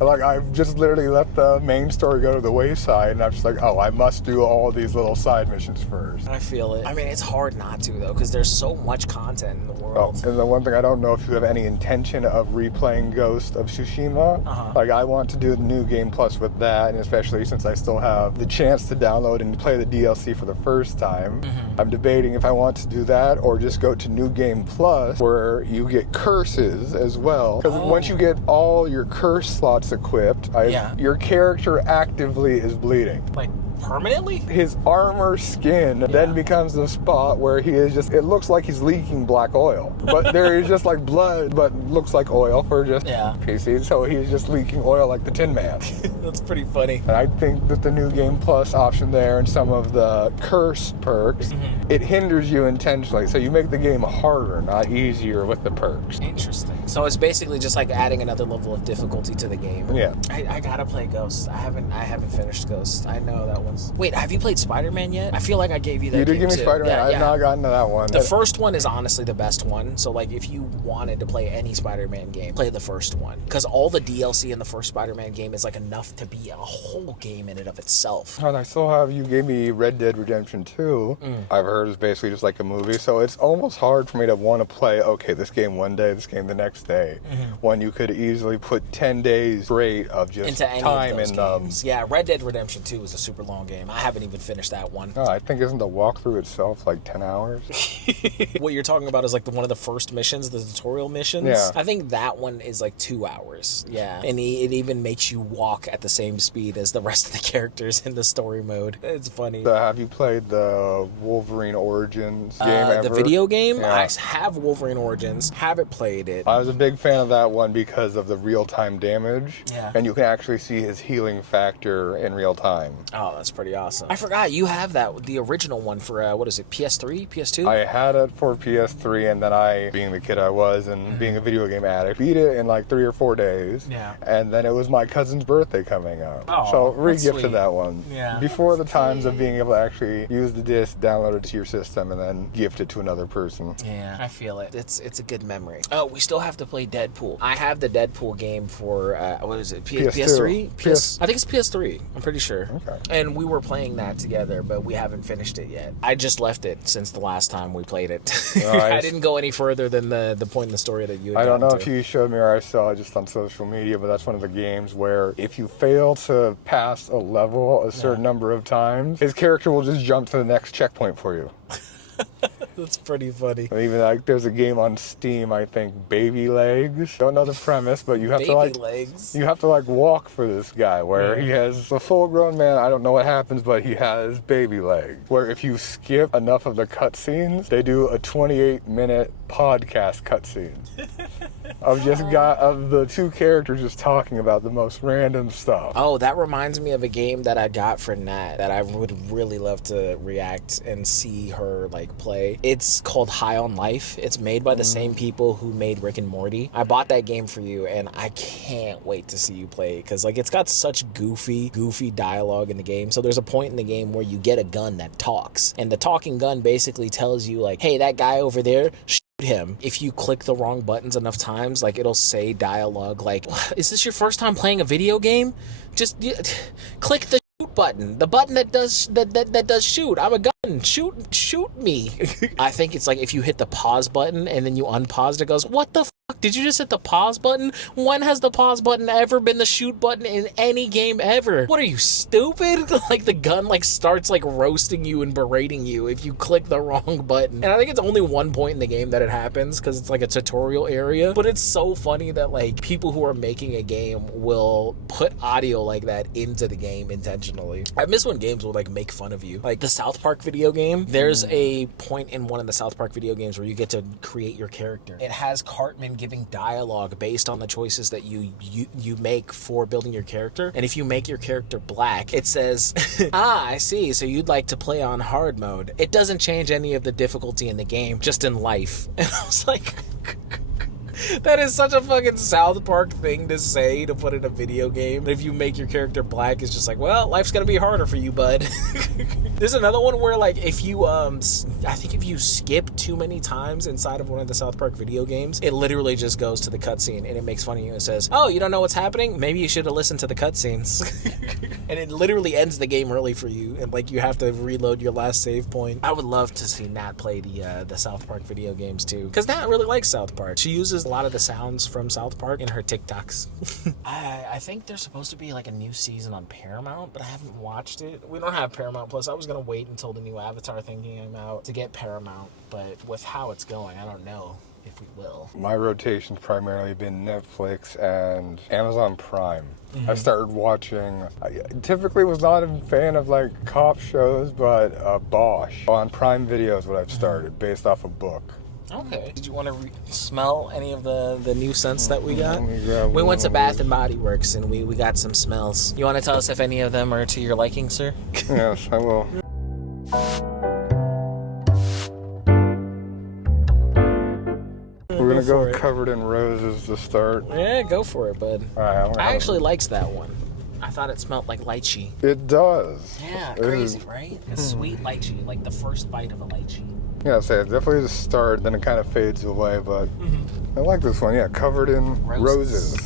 Like I've just literally let the main story go to the wayside and I'm just like, oh, I must do all these little side missions first. I feel it. I mean, it's hard not to though, because there's so much content in the world. Oh, and the one thing I don't know if you have any intention of replaying Ghost of Tsushima. Like I want to do the new game plus with that, and especially since I still have the chance to download and play the DLC for the first time. I'm debating if I want to do that or just go to New Game Plus where you get curses as well. Because once you get all your curse slots equipped, your character actively is bleeding. Like permanently? His armor skin then becomes the spot where he is just, it looks like he's leaking black oil. But there is just like blood, but looks like oil for just PC. So he's just leaking oil like the Tin Man. That's pretty funny. And I think that the New Game Plus option there and some of the curse perks, it hinders you intentionally. So you make the game harder, not easier with the perks. Interesting. So it's basically just like adding another level of difficulty to the game. Yeah. I gotta play Ghost. I haven't finished Ghost. I know that one's... Wait, have you played Spider-Man yet? I feel like I gave you that. You did game give me too. Spider-Man. I've not gotten to that one. The first one is honestly the best one. So like if you wanted to play any Spider-Man game, play the first one. Because all the DLC in the first Spider-Man game is like enough to be a whole game in and of itself. And I still have, you gave me Red Dead Redemption 2. I've heard it's basically just like a movie. So it's almost hard for me to want to play, okay, this game one day, this game the next day. When you could easily put 10 days straight of just into any time of those in games. Yeah, Red Dead Redemption 2 is a super long game. I haven't even finished that one. No, I think isn't the walkthrough itself like 10 hours? What you're talking about is like one of the first missions, the tutorial missions. Yeah. I think that one is like 2 hours. Yeah. And it even makes you walk at the same speed as the rest of the characters in the story mode. It's funny. So have you played the Wolverine Origins game ever? The video game? Yeah. I have Wolverine Origins. Haven't played it. I was a big fan of that one because of the real-time damage. Yeah. And you can actually see his healing factor in real time. Oh, that's pretty awesome. I forgot you have that, the original one for, what is it, PS3, PS2? I had it for PS3, and then I, being the kid I was and being a video game addict, beat it in like 3 or 4 days. Yeah. And then it was my cousin's birthday coming up. Oh, so that's re-gifted sweet. that one. Yeah. Before the times of being able to actually use the disc, download it to your system, and then gift it to another person. Yeah, I feel it. It's a good memory. Oh, we still have to play Deadpool. I have the Deadpool game for, what is it, PS3? I think it's PS3. I'm pretty sure. Okay. And we were playing that together, but we haven't finished it yet. I just left it since the last time we played it. I didn't go any further than the point in the story that you had I don't know gotten if to. you showed me or I saw it just on social media, but that's one of the games where if you fail to pass a level a certain number of times, his character will just jump to the next checkpoint for you. That's pretty funny. And even like there's a game on Steam, I think, Baby Legs. Don't know the premise, but you have to like legs. you have to like walk for this guy where he has a full-grown man. I don't know what happens, but he has baby legs. Where if you skip enough of the cutscenes, they do a 28-minute podcast cutscene of the two characters just talking about the most random stuff. Oh, that reminds me of a game that I got for Nat that I would really love to react and see her like play. It's called High on Life. It's made by the same people who made Rick and Morty. I bought that game for you and I can't wait to see you play because like it's got such goofy dialogue in the game. So there's a point in the game where you get a gun that talks and the talking gun basically tells you like, hey, that guy over there, him. If you click the wrong buttons enough times, like it'll say dialogue like, is this your first time playing a video game? Just click the button. The button that does that does shoot. I'm a gun. Shoot me. I think it's like if you hit the pause button and then you unpause, it goes, what the fuck? Did you just hit the pause button? When has the pause button ever been the shoot button in any game ever? What are you, stupid? Like the gun like starts like roasting you and berating you if you click the wrong button. And I think it's only one point in the game that it happens because it's like a tutorial area. But it's so funny that like people who are making a game will put audio like that into the game intentionally. I miss when games will like make fun of you. Like the South Park video game, there's a point in one of the South Park video games where you get to create your character. It has Cartman giving dialogue based on the choices that you make for building your character. And if you make your character black, it says, I see, so you'd like to play on hard mode. It doesn't change any of the difficulty in the game, just in life. And I was like... That is such a fucking South Park thing to say, to put in a video game. If you make your character black, it's just like, well, life's gonna be harder for you, bud. There's another one where, like, if you, I think if you skip too many times inside of one of the South Park video games, it literally just goes to the cutscene, and it makes fun of you and says, oh, you don't know what's happening? Maybe you should have listened to the cutscenes. And it literally ends the game early for you, and, like, you have to reload your last save point. I would love to see Nat play the South Park video games, too. Because Nat really likes South Park. She uses a lot of the sounds from South Park in her TikToks. I think there's supposed to be like a new season on Paramount, but I haven't watched it. We don't have Paramount Plus. I was gonna wait until the new Avatar thing came out to get Paramount, but with how it's going, I don't know if we will. My rotation's primarily been Netflix and Amazon Prime. I started watching, I typically was not a fan of like cop shows, but Bosch on Prime Video is what I've started, based off a book. Okay. Did you want to smell any of the new scents that we got? We went to Bath and Body Works and we got some smells. You want to tell us if any of them are to your liking, sir? Yes, I will. We're gonna go Covered in Roses to start. Yeah, go for it, bud. All right, I actually liked that one. I thought it smelled like lychee. It does. Yeah, crazy, right? A sweet lychee, like the first bite of a lychee. Yeah, so it's definitely the start, then it kind of fades away, but I like this one. Yeah, Covered in Roses.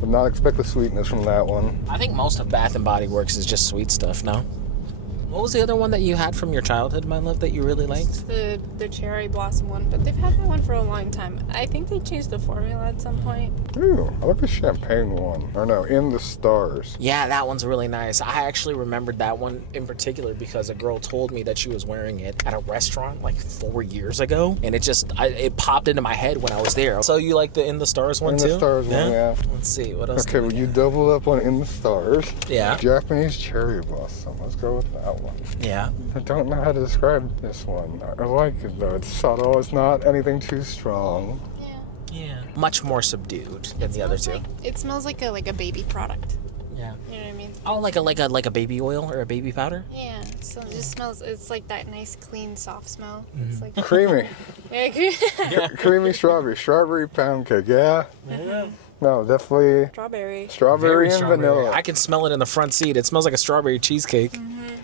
Would not expect the sweetness from that one. I think most of Bath and Body Works is just sweet stuff, no? What was the other one that you had from your childhood, my love, that you really liked? The cherry blossom one, but they've had that one for a long time. I think they changed the formula at some point. Ooh, I like the champagne one. Or no, In the Stars. Yeah, that one's really nice. I actually remembered that one in particular because a girl told me that she was wearing it at a restaurant like 4 years ago, and it popped into my head when I was there. So you like the In the Stars one too? In the Stars one, yeah. Let's see, what else? Okay, well, you doubled up on In the Stars. Yeah. Japanese cherry blossom. Let's go with that one. Yeah. I don't know how to describe this one. I like it though. It's subtle. It's not anything too strong. Yeah. Much more subdued than the other two. It smells like a baby product. Yeah. You know what I mean? Oh, like a baby oil or a baby powder? Yeah. So it just smells. It's like that nice, clean, soft smell. It's like Creamy. yeah. Creamy strawberry pound cake. Yeah. Yeah. No, definitely Strawberry. Strawberry and vanilla. I can smell it in the front seat. It smells like a strawberry cheesecake.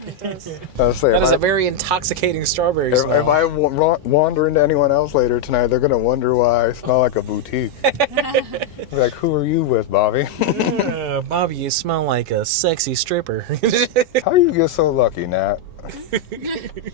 It does. That is a very intoxicating strawberry smell. If I wander into anyone else later tonight, they're going to wonder why I smell like a boutique. Be like, who are you with, Bobby? Bobby, you smell like a sexy stripper. How do you get so lucky, Nat?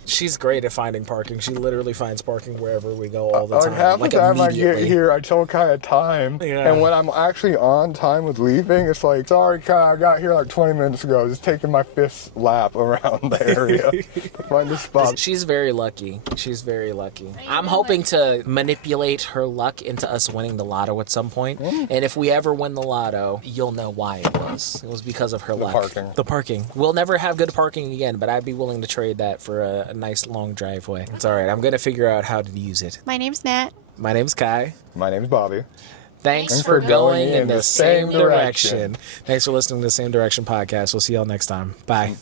She's great at finding parking. She literally finds parking wherever we go all the time. Half the time I get here, I tell Kai time. Yeah. And when I'm actually on time with leaving, it's like, sorry, Kai, I got here like 20 minutes ago. Just taking my fifth lap around the area to find a spot. She's very lucky. She's very lucky. I'm hoping to manipulate her luck into us winning the lotto at some point. And if we ever win the lotto, you'll know why it was. It was because of her luck. The parking. We'll never have good parking again, but I'd be willing to trade that for a nice long driveway. It's all right. I'm going to figure out how to use it. My name's Nat. My name's Kai. My name's Bobby. Thanks for going in the same direction. Thanks for listening to the Same Direction podcast. We'll see y'all next time. Bye.